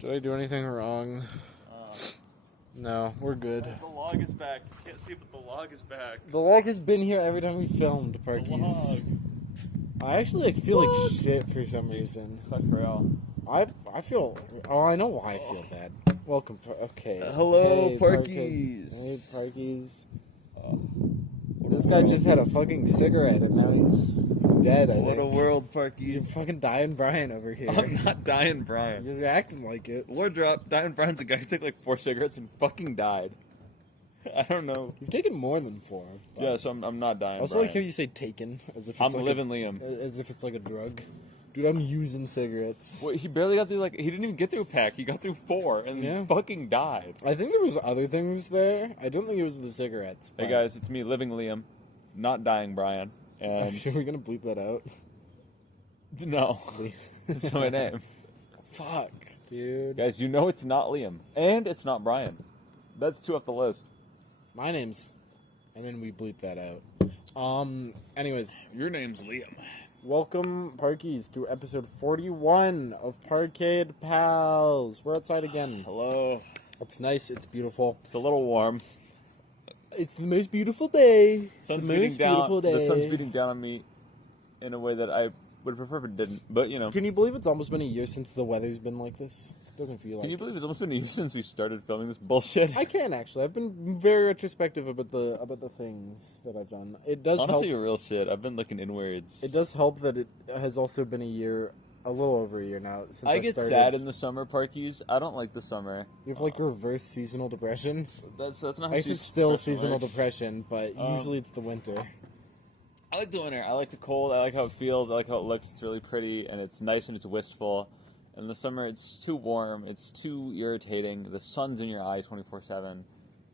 Did I do anything wrong? No, we're good. The log is back. You can't see, but the log is back. The log has been here every time we filmed, Parkies. I actually feel like shit for some reason. Fuck real. I feel. Oh, I know why I feel bad. Welcome. Okay. Hello, hey, Parkies. Hey, Parkies. This guy just had a fucking cigarette and now he's dead. What a world, Parkies. You're fucking dying Brian over here. I'm not dying Brian. You're acting like it. Lord drop. Dying Brian's a guy who took like 4 cigarettes and fucking died. I don't know. You've taken more than 4. Yeah, so I'm not dying. Also, Brian. like how you say taken, as if it's I'm like living Liam. as if it's like a drug. Dude, I'm using cigarettes. Wait, he barely got through he didn't even get through a pack. He got through 4 and Yeah. fucking died. I think there was other things there. I don't think it was the cigarettes. Hey guys, it's me, living Liam, not dying Brian. And Are we gonna bleep that out? no, that's my name. Fuck, dude. Guys, you know it's not Liam, and it's not Brian. That's 2 off the list. My name's, and then we bleep that out. Anyways, Your name's Liam. welcome, Parkies, to episode 41 of Parkade Pals. We're outside again. Hello. It's nice. It's beautiful. It's a little warm. It's the most beautiful day. Sun's the beating most down. beautiful day. The sun's beating down on me in a way that I would prefer if it didn't. But you know. Can you believe it's almost been a year since the weather's been like this? It doesn't feel like. Can you believe it's almost been a year since we started filming this bullshit? I can actually. I've been very retrospective about the things that I've done. It does Honestly, help. real shit. I've been looking inwards. It does help that it has also been a little over a year now since I get started. sad in the summer, Parkies. I don't like the summer. You have like reverse seasonal depression. That's not. How I guess it's still depression seasonal works. depression, but usually it's the winter. I like the winter. I like the cold. I like how it feels. I like how it looks. It's really pretty, and it's nice and it's wistful. In the summer, it's too warm. It's too irritating. The sun's in your eye 24/7.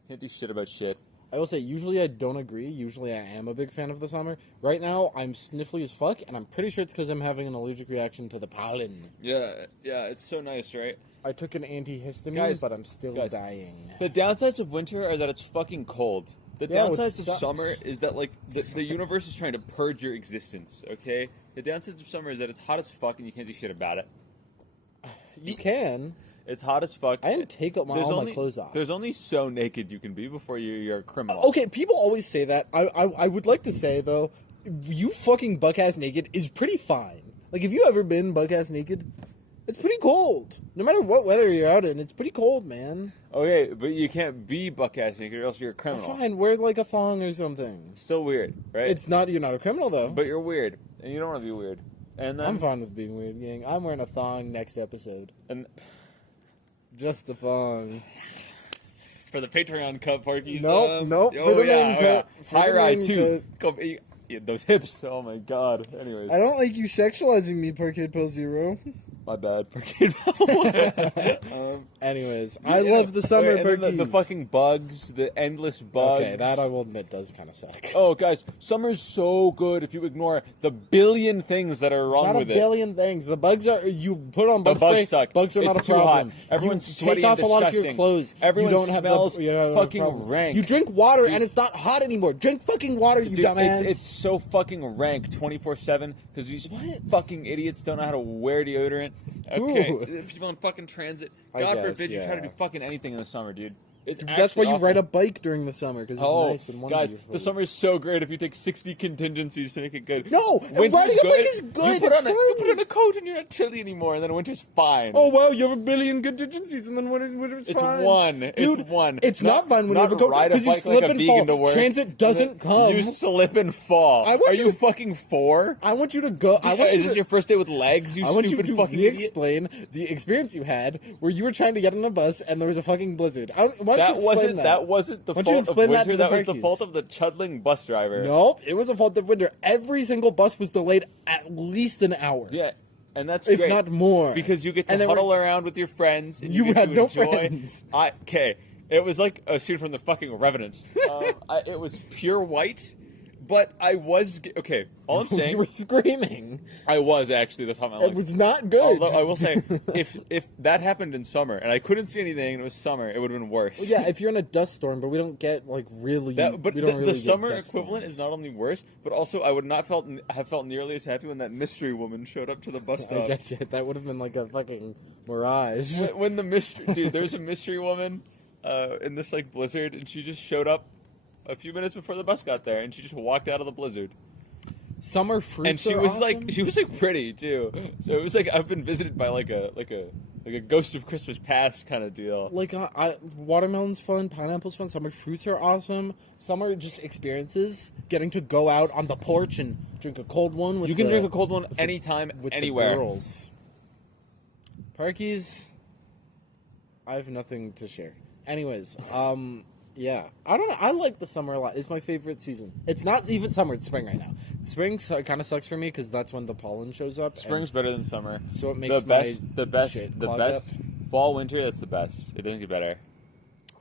Can't do shit about shit. I will say, usually I don't agree. Usually I am a big fan of the summer. Right now, I'm sniffly as fuck, and I'm pretty sure it's because I'm having an allergic reaction to the pollen. Yeah, it's so nice, right? I took an antihistamine, Guys, but I'm still dying. The downsides of winter are that it's fucking cold. The Yeah, which downsides of sucks. summer is that like the universe is trying to purge your existence. Okay. The downsides of summer is that it's hot as fuck and you can't do shit about it. You can. It's hot as fuck. I didn't take all my clothes off. There's only so naked you can be before you're a criminal. Okay, people always say that. I would like to say, though, you fucking buck-ass naked is pretty fine. Like, have you ever been buck-ass naked? It's pretty cold. No matter what weather you're out in, it's pretty cold, man. Okay, but you can't be buck-ass naked or else you're a criminal. Fine, wear, like, a thong or something. Still weird, right? You're not a criminal, though. But you're weird, and you don't want to be weird. And then, I'm fine with being weird, gang. I'm wearing a thong next episode. And Just a thong. for the Patreon cut, Parkies. Nope. For the main cut. For High the ride main too. cut. Yeah, those hips. Oh my god. Anyways, I don't like you sexualizing me, Parkade Pal Zero. my bad. Parkade Pal. Anyways, I love the summer, and then Parkies. the fucking bugs, the endless bugs. Okay, that I will admit does kind of suck. Oh, guys, summer's so good if you ignore the billion things that are wrong Not a with it. billion things. The bugs are. You put on The bug spray. bugs suck. Bugs are It's not a too problem. hot. Everyone's you sweaty take and off a lot of your disgusting. clothes. Everyone you don't smells have the, fucking problem. rank. You drink water and it's not hot anymore. Drink fucking water, you Dude, dumbass. it's so fucking rank 24/7 because these fucking idiots don't know how to wear deodorant. Okay, Ooh. people in fucking transit. I God guess, forbid you try to yeah. do fucking anything in the summer, dude. It's That's why actually you awful. ride a bike during the summer because it's Oh, nice and guys, wonderful. the summer is so great if you take 60 contingencies to make it good. No, Winter's riding a good. bike is good, You put, it's on you fun. put on a coat and you're not chilly anymore, and then winter's fine. Oh wow, you have a billion contingencies, and then winter's It's fine. one. Dude, It's one. It's not fun when you have a Not coat ride a because you bike slip like a and vegan fall. to work. Transit doesn't come. You slip and fall. I want Are you you to- fucking 4? I want you to go. I want Is you this to, your first day with legs? You I want you stupid to fucking idiot. re-explain the experience you had where you were trying to get on a bus and there was a fucking blizzard. Why don't you That explain wasn't the Why don't you fault of explain that winter. to the That was the Parkies? fault of the chudling bus driver. Nope, it was a fault of winter. Every single bus was delayed at least an hour. Yeah, and that's If great. not more. Because you get to And there huddle were- around with your friends. And You get had to no enjoy. friends. Okay, it was like a scene from the fucking Revenant. It was pure white, But I was okay. All I'm You saying, were screaming. I was actually the top of my It lungs. was not good. Although I will say, if that happened in summer and I couldn't see anything and it was summer, it would have been worse. Well, yeah, if you're in a dust storm, but we don't get like really. But we don't really the get summer dust equivalent storms. is not only worse, but also I would not have felt nearly as happy when that mystery woman showed up to the bus I stop. guess that would have been like a fucking mirage. When the mystery dude, there was a mystery woman in this like blizzard, and she just showed up a few minutes before the bus got there, and she just walked out of the blizzard. Summer fruits And she are was awesome. like pretty too. So it was like I've been visited by like a ghost of Christmas past kind of deal. Like watermelon's fun, pineapple's fun. Summer fruits are awesome. Summer just experiences. Getting to go out on the porch and drink a cold one. With You can the- drink a cold one anytime, with anywhere. The girls. Parkies. I have nothing to share. Anyways, yeah, I don't know. I like the summer a lot. It's my favorite season. It's not even summer; it's spring right now. Spring kind of sucks for me because that's when the pollen shows up. Spring's better than summer. So it makes the best shit the clog best up. fall winter. That's the best. It doesn't get better.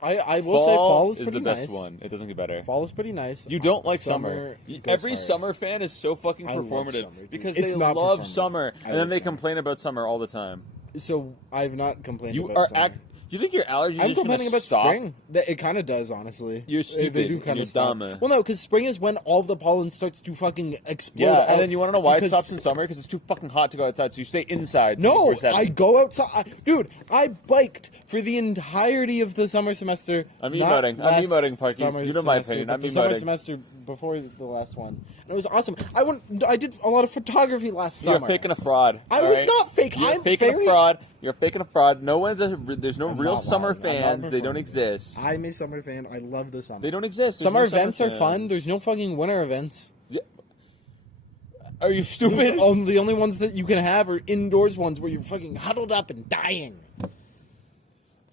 I will say fall is is pretty the best nice. one. It doesn't get better. Fall is pretty nice. You don't like summer. goes Every hard. summer fan is so fucking I love performative summer, dude. because It's they not love performative. summer, I and then love they summer. complain about summer all the time. So I've not complained You about are summer. Do you think your allergies I'm are just gonna complaining about stop? spring. It kind of does, honestly. You're stupid. They do and kind you're of stop. dumb. Well, no, because spring is when all the pollen starts to fucking explode. Yeah, out. and then you want to know why it Because- stops in summer? Because it's too fucking hot to go outside, so you stay inside. No, 24/7. I go outside. Dude, I biked for the entirety of the summer semester. I'm not emoting. I'm last emoting, Parkies. summer You know my semester, opinion. but I'm the summer emoting. semester before the last one. And it was awesome. I did a lot of photography last You're summer. faking a fraud. I all was right? not fake. You're I'm faking very- a fraud. You're faking a fraud. There's no I'm real not summer lying. I'm not fans. They don't performing. exist. I'm a summer fan. I love the summer. They don't exist. There's Summer no events are fans. fun. There's no fucking winter events. Yeah. Are you stupid? The only ones that you can have are indoors ones where you're fucking huddled up and dying.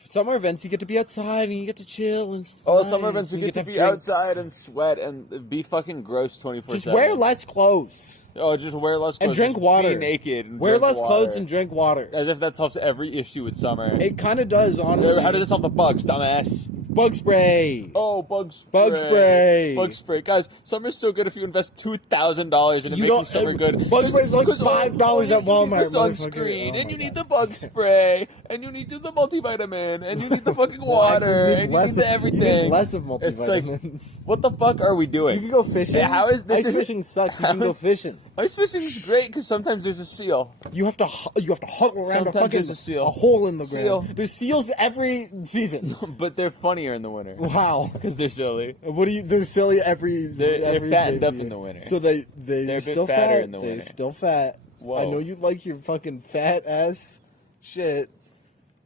Summer events, you get to be outside and you get to chill and. Oh, nice. summer events, you get to have be drinks. outside and sweat and be fucking gross 24/7. Just wear less clothes Oh, just wear less clothes. and drink Just water. Be naked. And Wear drink less water. clothes and drink water. As if that solves every issue with summer. It kind of does, honestly. How does it solve the bugs, dumbass? Bug spray. Oh, bug spray. Bug spray. Bug spray. Guys, summer's so good if you invest $2,000 into You making don't- summer good. Bug spray's like $5 at Walmart, You need the motherfucker. sunscreen, Oh and my you need God. the bug spray, and you need the multivitamin, and you need the fucking Well, actually, water, you need and you less need the of- you everything. need less of It's like, multivitamins. what the fuck are we doing? You can go fishing. Yeah, how is this? Ice fishing sucks. You can go fishing. Ice fishing is great because sometimes there's a seal. You have to huddle around Sometimes a fucking there's a seal. hole in the Seal. ground. There's seals every season. But they're funnier in the winter Wow. because they're silly. What do you? They're silly every. They're every fattened day up of in year. the winter. So they're They're a bit still fatter fat. in the They're winter. still fat. Whoa. I know you like your fucking fat ass shit.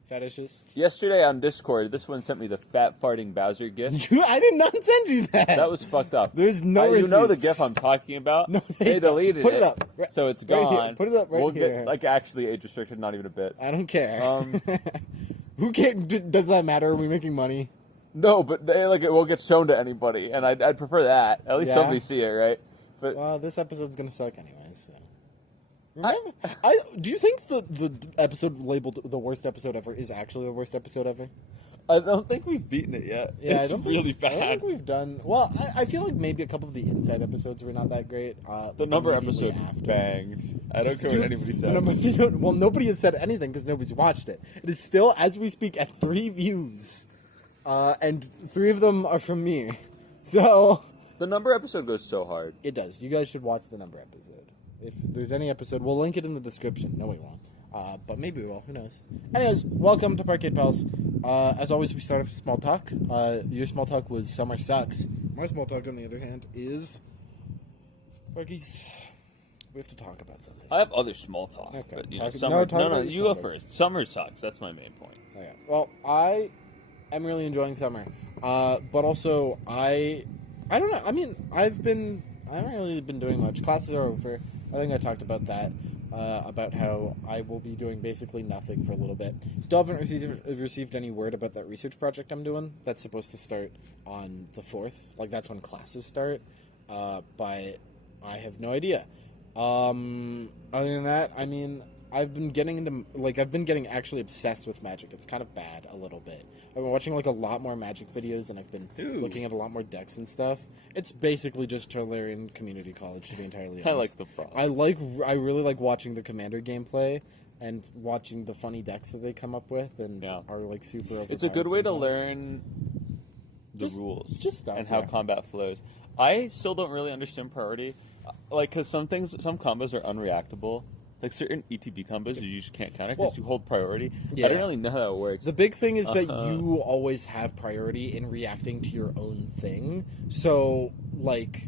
Fetishes. Yesterday on Discord, this one sent me the fat farting Bowser gift. I did not send you that. That was fucked up. There's no You know the receipts. gif I'm talking about? No, they deleted put it up. so it's Right here. gone. Put it up right we'll here. Get, like actually age restricted, not even a bit. I don't care. Um, Who cares? Does that matter? Are we making money? No, but it won't get shown to anybody, and I'd prefer that. At least Yeah? somebody see it, right? But Well, this episode's gonna suck anyways. So. Remember, do you think the episode labeled the worst episode ever is actually the worst episode ever? I don't think we've beaten it yet. Yeah, it's I don't really think, I don't bad. think we've done well. I feel like maybe a couple of the inside episodes were not that great. The number immediately episode after. banged. I don't care what anybody said. Well, nobody has said anything because nobody's watched it. It is still, as we speak, at 3 views, and 3 of them are from me. So The number episode goes so hard. it does. You guys should watch the number episode. If there's any episode, we'll link it in the description. No, we won't. But maybe we will. Who knows? Anyways, welcome to Parkade Pals. As always, we start off with small talk. Your small talk was summer sucks. My small talk, on the other hand, is Parkies. We have to talk about something. I have other small talk, Okay. but you know, Talk- no, summer. talk No, about your you go small talk. first. Summer sucks. That's my main point. Okay. Well, I am really enjoying summer, but also I don't know. I mean, I haven't really been doing much. Classes are over. I think I talked about that. About how I will be doing basically nothing for a little bit. Still haven't received any word about that research project I'm doing. That's supposed to start on the 4th. Like, that's when classes start. But I have no idea. Other than that, I mean, I've been getting into I've been getting actually obsessed with Magic. It's kind of bad a little bit. I've been watching like a lot more Magic videos, and I've been Ooh. looking at a lot more decks and stuff. It's basically just Tolarian Community College, to be entirely honest. I like the fun. I really like watching the Commander gameplay and watching the funny decks that they come up with, and are like super. It's a good way to sometimes. learn the Just- rules, just stuff, and how yeah. combat flows. I still don't really understand priority, like because some combos are unreactable. Like certain ETB combos, you just can't counter because Well, you hold priority. yeah. I don't really know how that works. The big thing is that you always have priority in reacting to your own thing. So, like,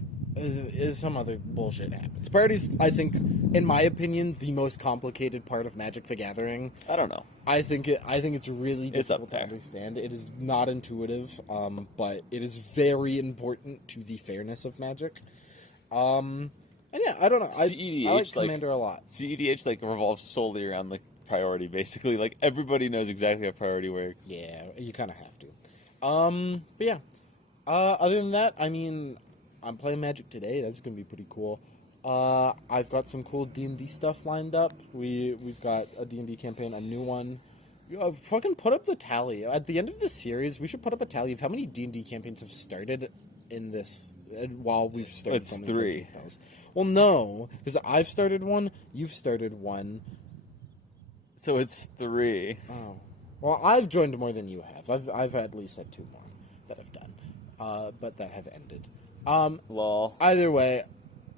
some other bullshit happens. Priority's, I think, in my opinion, the most complicated part of Magic: The Gathering. I don't know. I think it's really It's up difficult to there. understand. It is not intuitive, but it is very important to the fairness of Magic. And yeah, I don't know. I like CEDH, Commander a lot. CEDH revolves solely around priority, basically. Like everybody knows exactly how priority works. Yeah, you kind of have to. But yeah. Other than that, I mean, I'm playing Magic today. That's gonna be pretty cool. I've got some cool D&D stuff lined up. We've got a D&D campaign, a new one. Fucking put up the tally at the end of this series. We should put up a tally of how many D&D campaigns have started in this while we've started. It's filming 3. Parkade Pals. Well, no, because I've started one. You've started one. So it's 3. Oh, well, I've joined more than you have. I've at least had 2 more that I've done, but that have ended. Lol. Either way,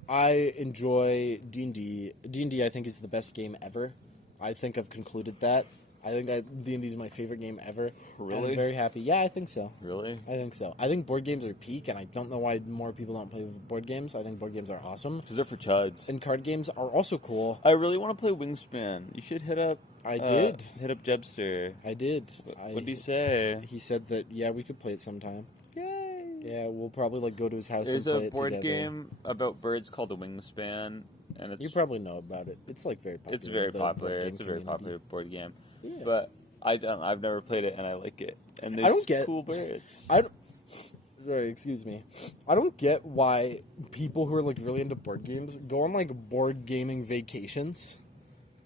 I enjoy D&D. D&D, I think, is the best game ever. I think I've concluded that. I think D&D is my favorite game ever. Really? I'm very happy. Yeah, I think so. Really? I think so. I think board games are peak, and I don't know why more people don't play board games. I think board games are awesome. Because they're for chuds. And card games are also cool. I really want to play Wingspan. You should hit up. I did. Hit up Jebster. I did. What did he say? He said that, yeah, we could play it sometime. Yay! Yeah, we'll probably go to his house There's and play a it board together. game about birds called the Wingspan, and it's You probably know about it. It's like very popular. it's very the board popular. game It's a very community. popular board game. Yeah. But I've never played it, and I like it. And there's don't get- cool birds. Sorry, excuse me. I don't get why people who are like really into board games go on like board gaming vacations.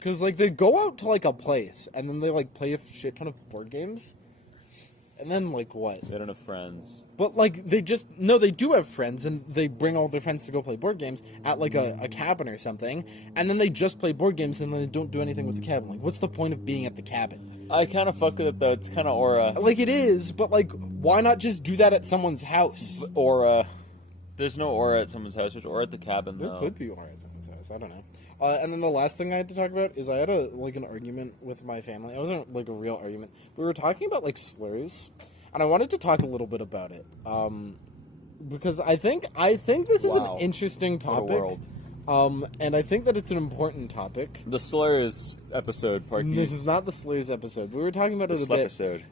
Cause like they go out to like a place and then they like play a shit ton of board games, and then like what? They don't have friends. But like they do have friends and they bring all their friends to go play board games at like a cabin or something, and then they just play board games and then they don't do anything with the cabin. Like, what's the point of being at the cabin? I kind of fuck with it though. It's kind of aura. Like it is, but like why not just do that at someone's house? Aura. There's no aura at someone's house. There's aura at the cabin There though. could be aura at someone's house. I don't know. And then the last thing I had to talk about is I had an argument with my family. It wasn't like a real argument. We were talking about like slurs, and I wanted to talk a little bit about it. Because I think this is Wow. an interesting What a topic. world. And I think that it's an important topic. The Slurs episode, Parkade. This is not the slurs episode. We were talking about the it a Slur bit. episode.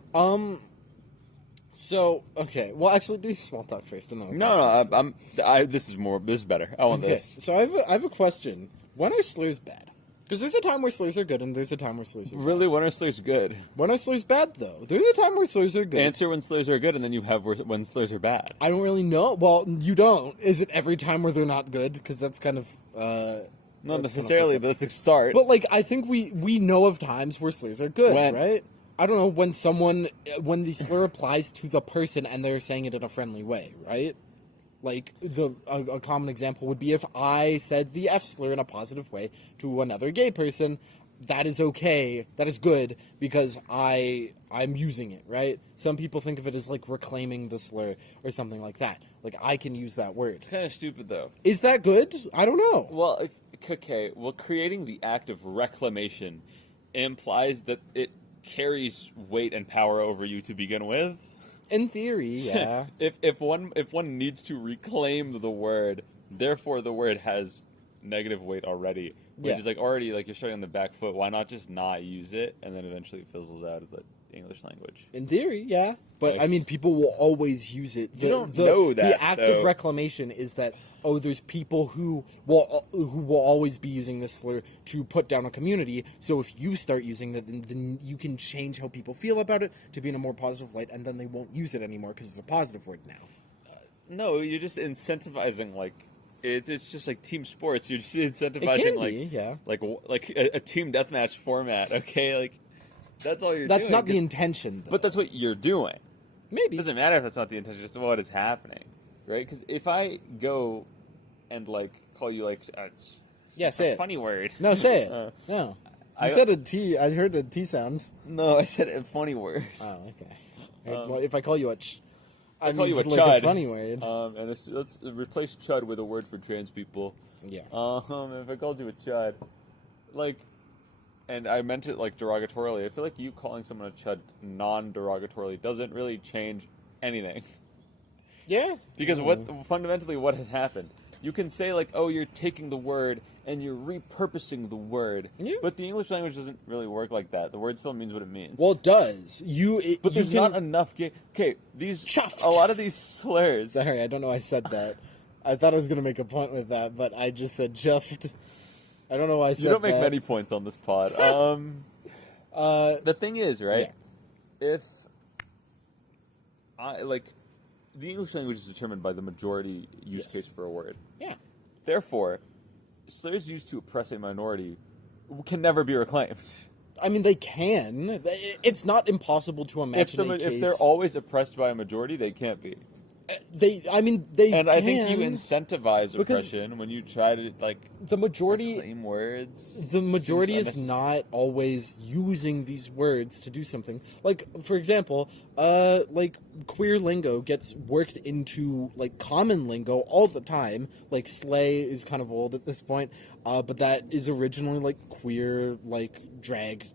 So okay. Well, actually, do small talk first, and then we'll No, talk about this. This is better. I want Okay, this. so I have a question. When are slurs bad? Because there's a time where slurs are good, and there's a time where slurs are bad. Really, when are slurs good? When are slurs bad, though? There's a time where slurs are good. Answer when slurs are good, and then you have when slurs are bad. I don't really know. Well, you don't. Is it every time where they're not good? Because that's kind of... Not necessarily, but let's start. But, like, I think we know of times where slurs are good, When? right? I don't know, when the slur applies to the person and they're saying it in a friendly way, right? Like, a common example would be if I said the F slur in a positive way to another gay person, that is okay, that is good, because I'm using it, right? Some people think of it as, like, reclaiming the slur or something like that. Like, I can use that word. It's kind of stupid, though. Is that good? I don't know. Well, okay. Well, creating the act of reclamation implies that it carries weight and power over you to begin with. In theory, yeah. if one needs to reclaim the word, therefore the word has negative weight already, which Yeah. is like already like you're starting on the back foot. Why not just not use it, and then eventually it fizzles out of the English language? In theory, yeah. But, I mean, people will always use it. You don't know that, The act though. of reclamation is that, there's people who will always be using this slur to put down a community. So if you start using it, then you can change how people feel about it to be in a more positive light, and then they won't use it anymore because it's a positive word now. No, you're just incentivizing like it's just like team sports. You're just It incentivizing can like be, yeah. like a team deathmatch format. Okay, like that's all you're That's doing. not the intention, though. But that's what you're doing. It Maybe. doesn't matter if that's not the intention. Just what is happening, right? Because if I go and like call you like Yeah, say it. funny word. No, say it. No. You said a T. I heard a T sound. No, I said a funny word. Oh, okay. Well, if I call you a I call you a like chud. a funny word. And let's replace chud with a word for trans people. Yeah. If I called you a chud, like, and I meant it like derogatorily, I feel like you calling someone a chud non-derogatorily doesn't really change anything. Yeah. Because fundamentally what has happened? You can say like, oh, you're taking the word and you're repurposing the word, but the English language doesn't really work like that. The word still means what it means. Well, it does. But there's not enough. Okay, a lot of these slurs. Sorry, I don't know. I said that. I thought I was gonna make a point with that, but I just said chuffed. I don't know why I said that. You don't make many points on this pod. The thing is, right? Yeah. If I like. The English language is determined by the majority use case for a word. Yeah. Therefore, slurs used to oppress a minority can never be reclaimed. I mean, they can. It's not impossible to imagine if they're always oppressed by a majority, they can't be. They And can, I think you incentivize oppression when you try to the majority reclaim words. The majority is not always using these words to do something. Like, for example, like queer lingo gets worked into like common lingo all the time. Like slay is kind of old at this point, but that is originally like queer, like drag,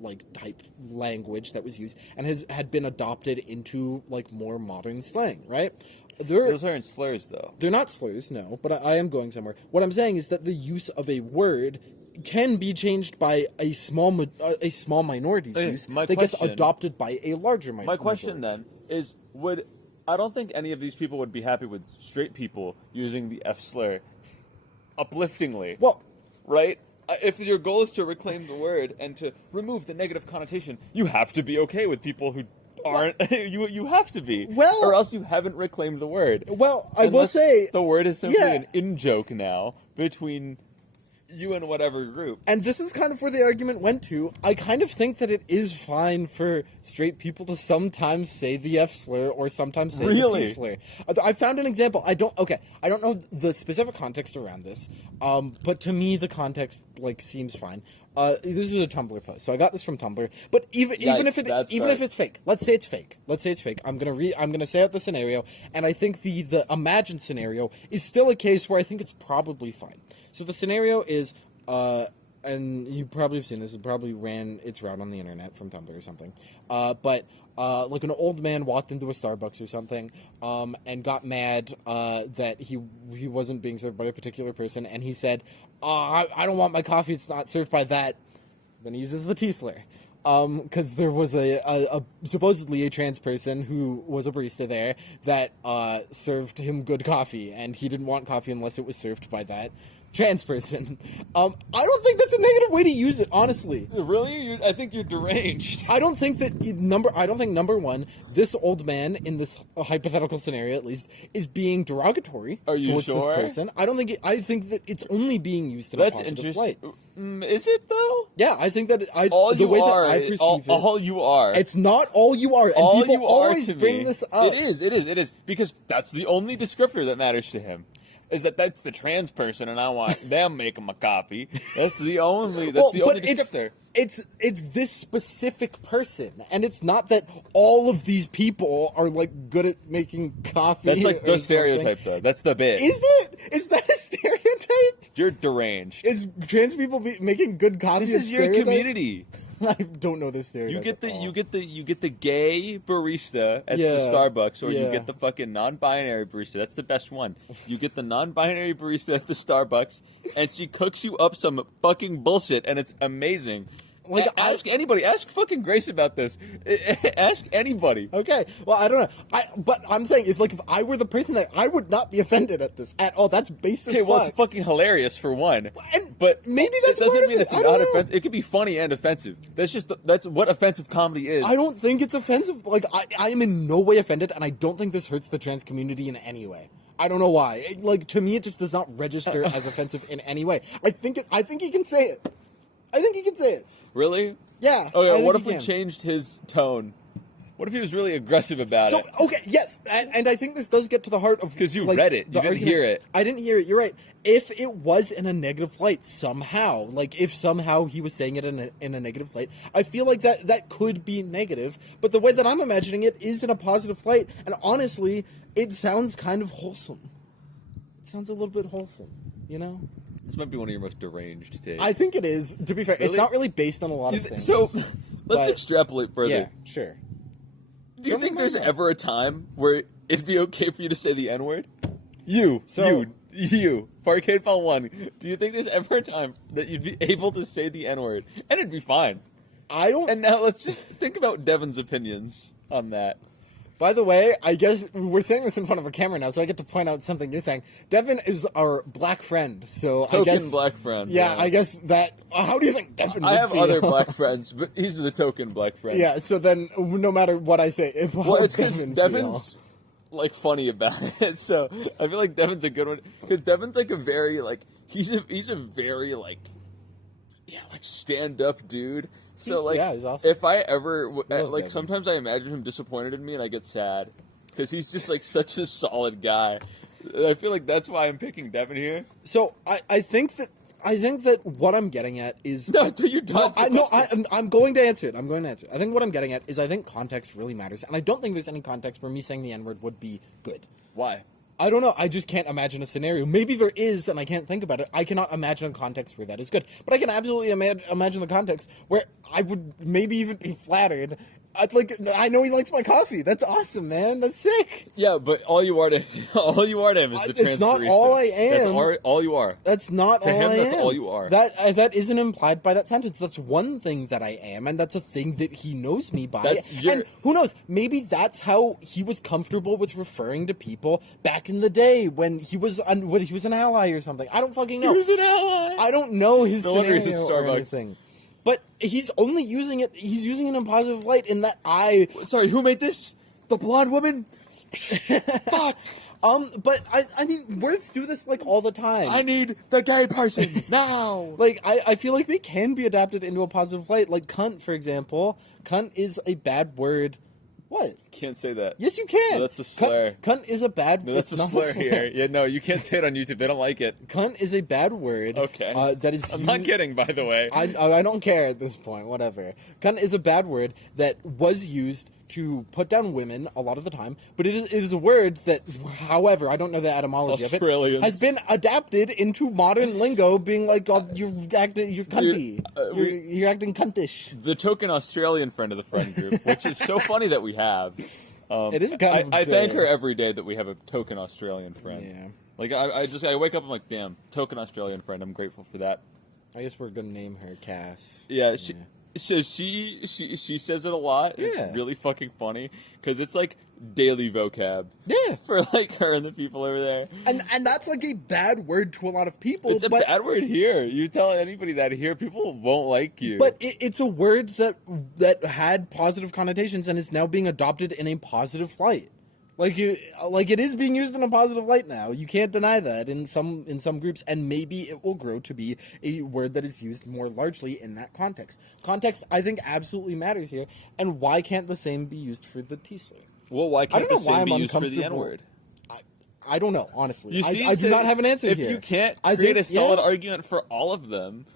like type language that was used and had been adopted into like more modern slang, right? Those aren't slurs, though. They're not slurs, no, but I am going somewhere. What I'm saying is that the use of a word can be changed by a small minority's use gets adopted by a larger minority. My question then is, I don't think any of these people would be happy with straight people using the F slur upliftingly. Well, right? If your goal is to reclaim the word and to remove the negative connotation, you have to be okay with people who aren't. You have to be. Well, or else you haven't reclaimed the word. Well, I will say the word is simply an in-joke now between you and whatever group. And this is kind of where the argument went to. I kind of think that it is fine for straight people to sometimes say the F slur or sometimes say the T slur. I found an example. I don't know the specific context around this, but to me the context like seems fine. This is a Tumblr post, so I got this from Tumblr. But even if it's fake, let's say it's fake. I'm gonna say out the scenario, and I think the imagined scenario is still a case where I think it's probably fine. So the scenario is, and you probably have seen this. It probably ran its route on the internet from Tumblr or something. But like an old man walked into a Starbucks or something, and got mad that he wasn't being served by a particular person, and he said, I don't want my coffee. It's not served by that. Then he uses the T slur. Because there was a supposedly a trans person who was a barista there that served him good coffee, and he didn't want coffee unless it was served by that trans person. I don't think that's a negative way to use it, honestly. Really? I think you're deranged. I don't think number one, this old man in this hypothetical scenario at least is being derogatory. Are you towards sure? This person. I don't think. I think that it's only being used in a positive light. Is it though? Yeah, I think that that I perceive it. All you are. It's not all you are. And all people you always are to bring me. this up. It is. Because that's the only descriptor that matters to him. Is that's the trans person, and I want them making my copy. That's the only descriptor. It's this specific person, and it's not that all of these people are like good at making coffee. That's like the stereotype, though. That's the bit. Is it? Is that a stereotype? You're deranged. Is trans people making good coffee? This is your community. I don't know this stereotype. You get the gay barista at the Starbucks, or you get the fucking non-binary barista. That's the best one. You get the non-binary barista at the Starbucks, and she cooks you up some fucking bullshit, and it's amazing. Like, ask anybody. Ask fucking Grace about this. Ask anybody. Okay. Well, I don't know. But I'm saying, if I were the person, I would not be offended at this at all. That's basic. Okay, well, it's fucking hilarious for one. But maybe that's it doesn't mean it. it's not offensive. It could be funny and offensive. That's what offensive comedy is. I don't think it's offensive. Like, I am in no way offended, and I don't think this hurts the trans community in any way. I don't know why. Like, to me, it just does not register as offensive in any way. I think he can say it. I think he can say it. Really? Yeah. Oh, I yeah. think What he if we can. changed his tone? What if he was really aggressive about So it? okay, yes, and I think this does get to the heart of 'Cause you like, read it. the You didn't argument. hear it. I didn't hear it. You're right. If it was in a negative light somehow, like if somehow he was saying it in a negative light, I feel like that could be negative. But the way that I'm imagining it is in a positive light, and honestly, it sounds kind of wholesome. It sounds a little bit wholesome, you know. This might be one of your most deranged takes. I think it is. To be fair, it's Really? not really based on a lot of things. So, let's but- extrapolate further. Yeah, sure. Do you Tell me think more there's about it. ever a time where it'd be okay for you to say the N-word? You, Parkade Pal 1. Do you think there's ever a time that you'd be able to say the N-word and it'd be fine? I don't. And now let's just think about Devin's opinions on that. By the way, I guess we're saying this in front of a camera now, so I get to point out something you're saying. Devin is our black friend, so I Token guess black friend. Yeah, I guess that. How do you think Devin would I have feel? other black friends, but he's the token black friend. Yeah, so then no matter what I say, Well, it's because Devin's like funny about it, so I feel like Devin's a good one. Because Devin's like a very like he's a very like stand up dude. So he's awesome. if I ever love like Devin. sometimes I imagine him disappointed in me and I get sad because he's just like such a solid guy. I feel like that's why I'm picking Devin here. So I think that what I'm getting at is No, do you dodge the question? I'm going to answer it. I'm going to answer it. I think what I'm getting at is I think context really matters, and I don't think there's any context where me saying the N-word would be good. Why? I don't know. I just can't imagine a scenario. Maybe there is, and I can't think about it. I cannot imagine a context where that is good. But I can absolutely imagine the context where I would maybe even be flattered. I know he likes my coffee. That's awesome, man. That's sick. Yeah, but all you are to him is the It's not transparista. all I am. That's all you are. That's not To all him, I that's am. all you are. That isn't implied by that sentence. That's one thing that I am, and that's a thing that he knows me by. And who knows? Maybe that's how he was comfortable with referring to people back in the day when he was an ally or something. I don't fucking know. He was an ally. I don't know his No wonder scenario he's at or Starbucks. anything. But he's only using it. He's using it in a positive light. In that I. Sorry, who made this? The blonde woman? Fuck. But I mean, words do this like all the time. I need the gay person now. Like, I feel like they can be adapted into a positive light. Like, cunt, for example. Cunt is a bad word. What? Can't say that. Yes, you can. No, that's a slur. Cunt is a bad word. No, that's a slur here. Yeah, no, you can't say it on YouTube. They don't like it. Cunt is a bad word. Okay. That is. I'm not kidding, by the way. I don't care at this point. Whatever. Cunt is a bad word that was used to put down women a lot of the time, but it is a word that, however, I don't know the etymology of it, Australians. has been adapted into modern lingo, being like, oh, you're cunty. You're acting cuntish. The token Australian friend of the friend group, which is so funny that we have. It is kind of I thank absurd. her every day that we have a token Australian friend. Yeah. Like, I wake up, I'm like, damn, token Australian friend. I'm grateful for that. I guess we're gonna name her Cass. Yeah, she says it a lot. Yeah. It's really fucking funny because it's like daily vocab. Yeah. For like her and the people over there. And that's like a bad word to a lot of people. It's a bad word here. You tell anybody that here, people won't like you. But it's a word that had positive connotations and is now being adopted in a positive light. Like it is being used in a positive light now. You can't deny that in some groups, and maybe it will grow to be a word that is used more largely in that context. Context, I think, absolutely matters here. And why can't the same be used for the T-slur? well, why I can't don't the know why same be I'm used for the uncomfortable. N-word? I don't know, honestly. You see, I do not have an answer if here. you can't I create think- a solid yeah. argument for all of them,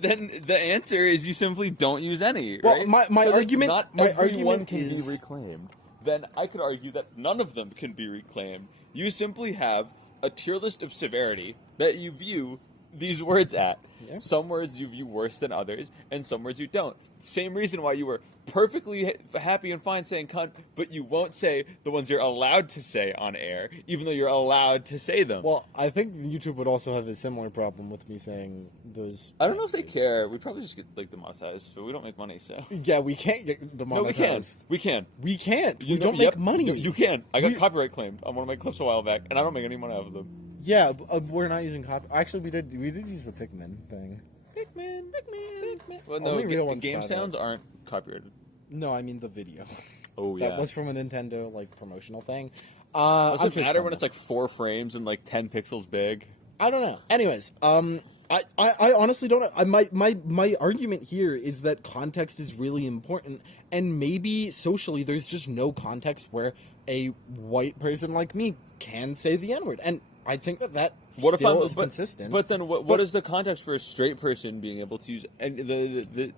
then the answer is you simply don't use any. Well, right? my 'Cause if argument- not my everyone argument can is- be reclaimed. Then I could argue that none of them can be reclaimed. You simply have a tier list of severity that you view these words at. Yeah. Some words you view worse than others, and some words you don't. Same reason why you were perfectly happy and fine saying cunt, but you won't say the ones you're allowed to say on air, even though you're allowed to say them. Well, I think YouTube would also have a similar problem with me saying those. I don't know if they words. care. We probably just get like demonetized, but we don't make money, so. Yeah, we can't get demonetized. No, we can. We can. We can't. You We don't yep, make money. You can. I got We- copyright claimed on one of my clips a while back, and I don't make any money out of them. Yeah, we're not using copy. Actually, we did use the Pikmin thing. Pikmin. Well, no, Only real ones game saw sounds that. aren't copyrighted. No, I mean the video. Oh yeah. That was from a Nintendo like promotional thing. Does I'm it sure matter fun, when it's though. like 4 frames and like 10 pixels big? I don't know. Anyways, I honestly don't know. My argument here is that context is really important, and maybe socially there's just no context where a white person like me can say the N-word, and I think that What if still I'm is consistent. But then what is the context for a straight person being able to use and the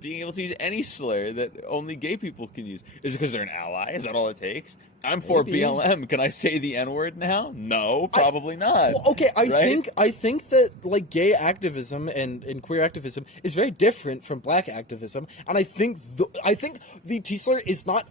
being able to use any slur that only gay people can use? Is it because they're an ally? Is that all it takes? I'm for Maybe. BLM. Can I say the N-word now? No, probably not. Well, okay, right? I think that like gay activism and queer activism is very different from black activism, and I think the T-slur is not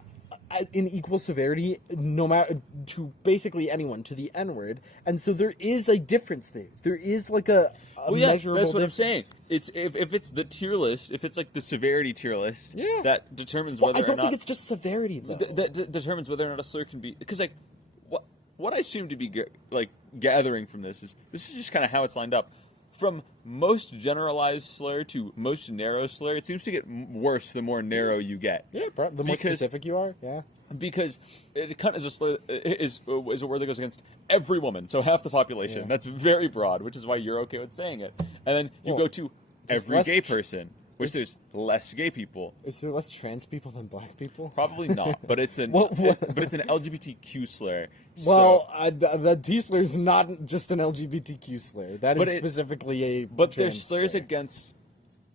in equal severity, no matter to basically anyone, to the N-word, and so there is a difference there. There is like a measurable that's what difference. I'm saying. It's if it's the tier list, if it's like the severity tier list, Yeah. that determines Well, whether I don't or not think it's just severity though. that determines whether or not a slur can be, because like what I seem to be gathering from this is just kind of how it's lined up. From most generalized slur to most narrow slur, it seems to get worse the more narrow you get. Yeah, the more specific you are, yeah. Because cunt is a slur, is a word that goes against every woman, so half the population. Yeah. That's very broad, which is why you're okay with saying it. And then you Well, go to there's every less gay person, which there's- there's less gay people. Is there less trans people than black people? Probably not, but it's an What- but it's an LGBTQ slur. Well, the T-slur is not just an LGBTQ slur. That is But specifically a but trans there's slurs slur. against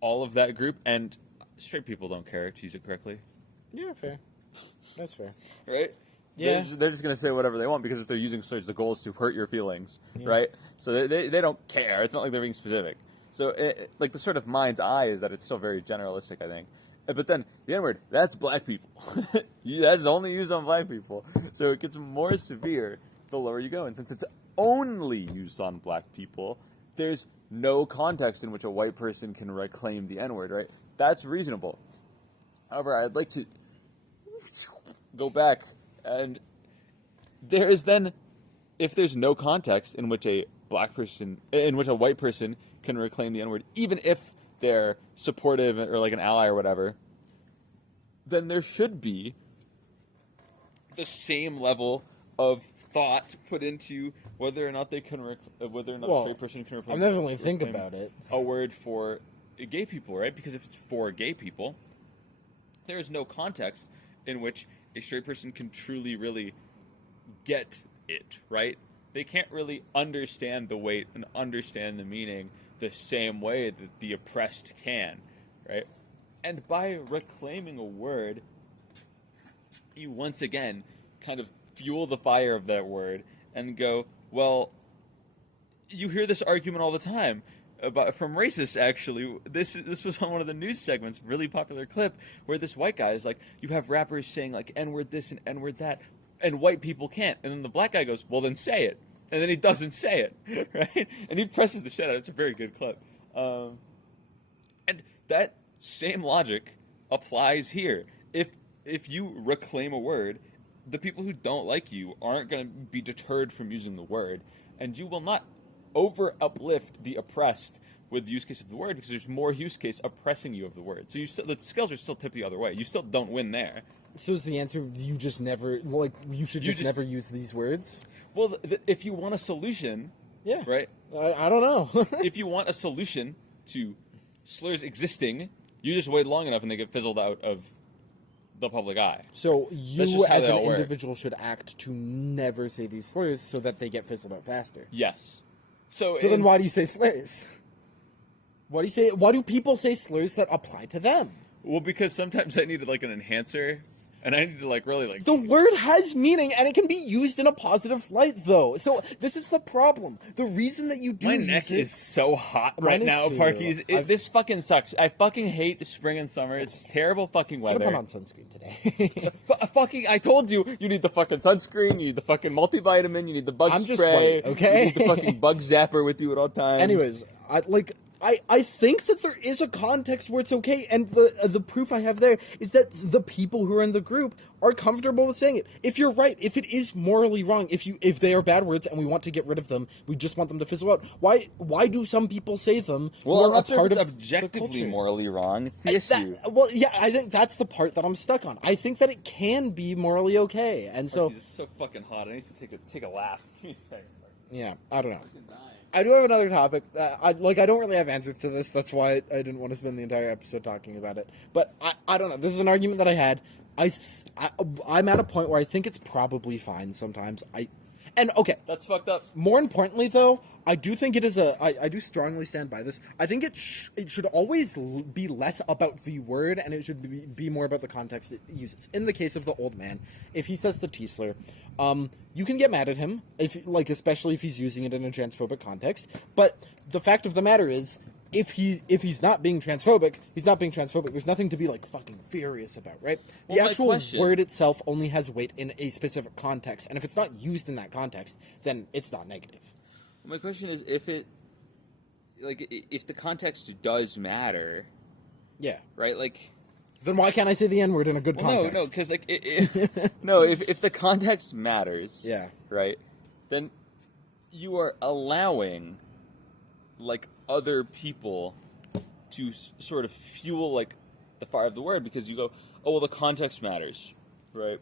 all of that group, and straight people don't care to use it correctly, Yeah, fair. That's fair. right? Yeah. They're just gonna say whatever they want, because if they're using slurs, the goal is to hurt your feelings, right? So they don't care. It's not like they're being specific. So like the sort of mind's eye is that it's still very generalistic, I think. But then the N-word, that's black people. That's only used on black people. So it gets more severe the lower you go. And since it's only used on black people, there's no context in which a white person can reclaim the N-word, right? That's reasonable. However, I'd like to go back, and there is then, if there's no context in which a white person can reclaim the N-word, even if they're supportive or like an ally or whatever, then there should be the same level of thought put into whether or not they can whether or not a straight person can I'm definitely think reclaim about it. a word for gay people, right? Because if it's for gay people, there is no context in which a straight person can truly, really get it, right? They can't really understand the weight and understand the meaning the same way that the oppressed can, right? And by reclaiming a word, you once again kind of fuel the fire of that word and go, well, you hear this argument all the time from racists, actually. This was on one of the news segments, really popular clip, where this white guy is like, you have rappers saying like N-word this and N-word that, and white people can't. And then the black guy goes, well, then say it. And then he doesn't say it, right? And he presses the shit out of it. It's a very good clip. And that same logic applies here. If you reclaim a word, the people who don't like you aren't going to be deterred from using the word, and you will not over uplift the oppressed with the use case of the word, because there's more use case oppressing you of the word. So the scales are still tipped the other way. You still don't win there. So is the answer you just never, like, you should just never use these words? Well, if you want a solution, Yeah. right? I don't know. If you want a solution to slurs existing, you just wait long enough and they get fizzled out of the public eye. So That's you, just how as they an all work. individual, should act to never say these slurs so that they get fizzled out faster. Yes. So So then why do you say slurs? Why do people say slurs that apply to them? Well, because sometimes I needed like an enhancer, and I need to like really like. The word has meaning, and it can be used in a positive light, though. So this is the problem. The reason that you do My use neck it, is so hot right Mine is now, too. Parkies. This fucking sucks. I fucking hate spring and summer. It's terrible fucking I'm gonna weather. put on sunscreen today. Fucking, I told you, you need the fucking sunscreen, you need the fucking multivitamin, you need the bug I'm just spray, white, okay? you need the fucking bug zapper with you at all times. Anyways, I think that there is a context where it's okay, and the proof I have there is that the people who are in the group are comfortable with saying it. If you're right, if it is morally wrong, if they are bad words and we want to get rid of them, we just want them to fizzle out. Why do some people say them? Well, I'm not who are sure a if part it's of the objectively culture? morally wrong. It's the issue. Well, yeah, I think that's the part that I'm stuck on. I think that it can be morally okay, and so It's so fucking hot. I need to take a laugh. Give me a second. yeah, I don't know. I do have another topic. I don't really have answers to this. That's why I didn't want to spend the entire episode talking about it. But I don't know. This is an argument that I had. I'm at a point where I think it's probably fine sometimes. Okay. That's fucked up. More importantly, though, I do think it is I do strongly stand by this. I think it should always be less about the word, and it should be more about the context it uses. In the case of the old man, if he says the T-slur, you can get mad at him, especially if he's using it in a transphobic context. But the fact of the matter is, if he's not being transphobic, he's not being transphobic. There's nothing to be fucking furious about, right? The actual word itself only has weight in a specific context, and if it's not used in that context, then it's not negative. My question is if the context does matter. Yeah. Right? Then why can't I say the N-word in a good context? No, because if the context matters, yeah, right, then you are allowing other people to sort of fuel the fire of the word, because you go, oh well, the context matters, right?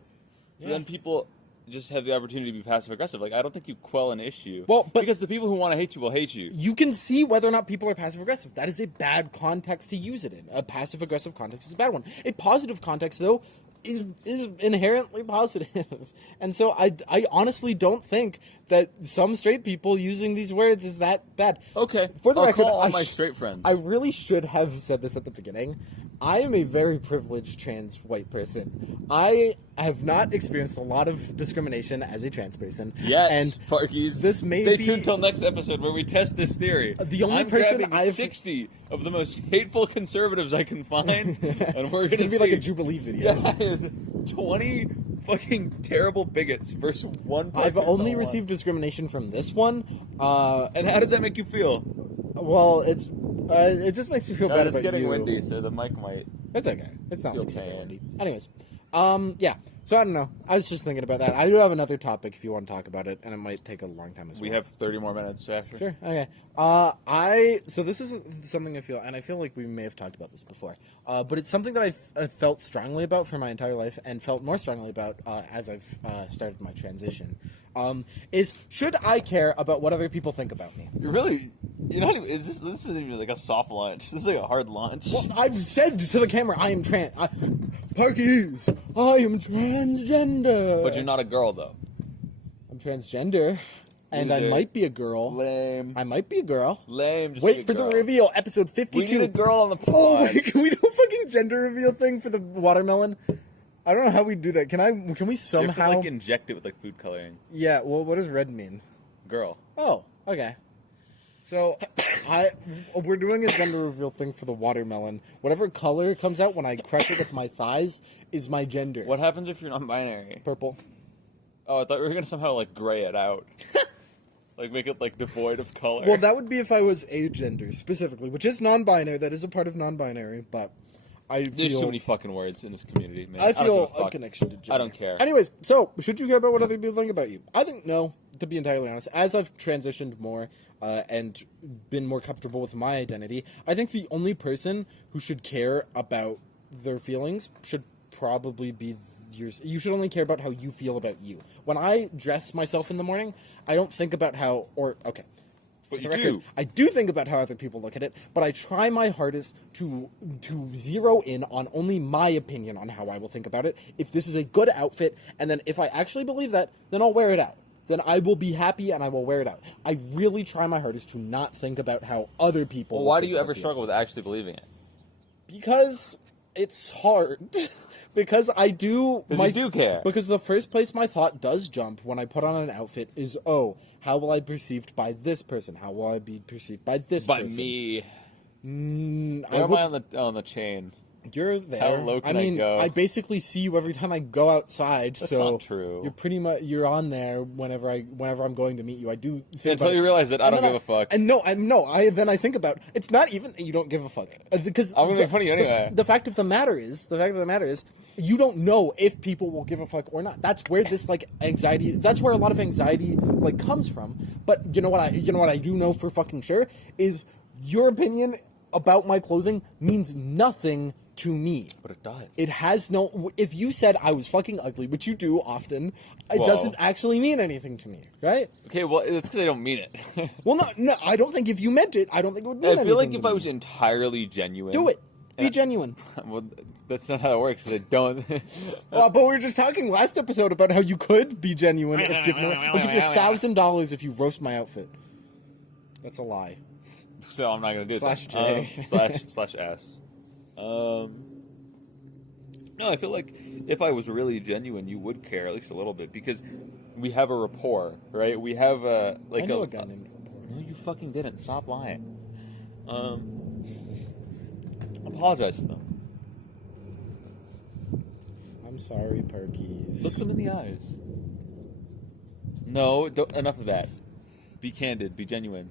So then people just have the opportunity to be passive aggressive. I don't think you quell an issue. Well, but because the people who want to hate you will hate you. You can see whether or not people are passive aggressive. That is a bad context to use it in. A passive aggressive context is a bad one. A positive context, though, is inherently positive. And so I honestly don't think that some straight people using these words is that bad. Okay. For the I'll record, call all my straight friends. I really should have said this at the beginning. I am a very privileged trans white person. I have not experienced a lot of discrimination as a trans person. Yes, and Parkies. This may Stay be tuned till next episode where we test this theory. The only I'm person grabbing I've 60 of the most hateful conservatives I can find, and we're it's gonna be like a Jubilee video. Guys, 20 fucking terrible bigots versus one person. I've only received discrimination from this one. And how does that make you feel? Well, it just makes me feel bad It's about getting you. windy, so the mic might. It's okay. It's not Feel like super pain. windy. Anyways, yeah. So I don't know. I was just thinking about that. I do have another topic if you want to talk about it, and it might take a long time as well. We have 30 more minutes, actually. Sure. Okay. So this is something I feel, and I feel like we may have talked about this before, but it's something that I've felt strongly about for my entire life, and felt more strongly about as I've started my transition. Is should I care about what other people think about me? You're not even. This isn't even like a soft launch. This is like a hard launch. Well, I've said to the camera, I am Parkies, I am transgender. But you're not a girl, though. I'm transgender, and I Loser. might be a girl. Lame. I might be a girl. Lame. Just Wait for the reveal, episode 52. We need a girl on the pod. Oh, wait, can we do a fucking gender reveal thing for the watermelon? I don't know how we do that. Can we somehow... You have to, inject it with, food coloring. Yeah, well, what does red mean? Girl. Oh, okay. So, we're doing a gender reveal thing for the watermelon. Whatever color comes out when I crush it with my thighs is my gender. What happens if you're non-binary? Purple. Oh, I thought we were gonna somehow, gray it out. Make it, devoid of color. Well, that would be if I was agender, specifically, which is non-binary. That is a part of non-binary, but I feel... There's so many fucking words in this community, man. I don't feel give a a connection to gender. I don't care. Anyways, so, should you care about what other people think about you? I think no, to be entirely honest. As I've transitioned more and been more comfortable with my identity, I think the only person who should care about their feelings should probably be yours. You should only care about how you feel about you. When I dress myself in the morning, I don't think about how... Okay. But you record, do. I do think about how other people look at it, but I try my hardest to zero in on only my opinion on how I will think about it. If this is a good outfit, and then if I actually believe that, then I'll wear it out. Then I will be happy and I will wear it out. I really try my hardest to not think about how other people... Well, why do you ever struggle with actually believing it? Because it's hard. Because I do... Because you do care. Because the first place my thought does jump when I put on an outfit is, oh, how will I be perceived by this person? How will I be perceived by this person? By me. I Where am would, I on the chain? You're there. How low can I go? I basically see you every time I go outside. That's so not true. You're pretty much on there whenever I'm going to meet you. I do think Until about you it. realize that I don't give a fuck. And then I think about it's not even you don't give a fuck because I'm gonna make fun of you anyway. The fact of the matter is you don't know if people will give a fuck or not. That's where this like anxiety. That's where a lot of anxiety like comes from. But you know what I do know for fucking sure is your opinion about my clothing means nothing to me. But it does. It has no. If you said I was fucking ugly, which you do often, it doesn't actually mean anything to me, right? Okay, well, it's because I don't mean it. Well, no, I don't think if you meant it, I don't think it would mean anything. I feel like to if me. I was entirely genuine, Do it. Be genuine. Well, that's not how it works. 'Cause I don't. But we were just talking last episode about how you could be genuine. I'll give you $1,000 if you roast my outfit. That's a lie. So I'm not gonna do Slash that. J. Slash S. No, I feel like if I was really genuine, you would care at least a little bit because we have a rapport, right? We have a like I know a guy named Rapport. No, you fucking didn't. Stop lying. Apologize to them. I'm sorry, Parkies. Look them in the eyes. No, enough of that. Be candid. Be genuine.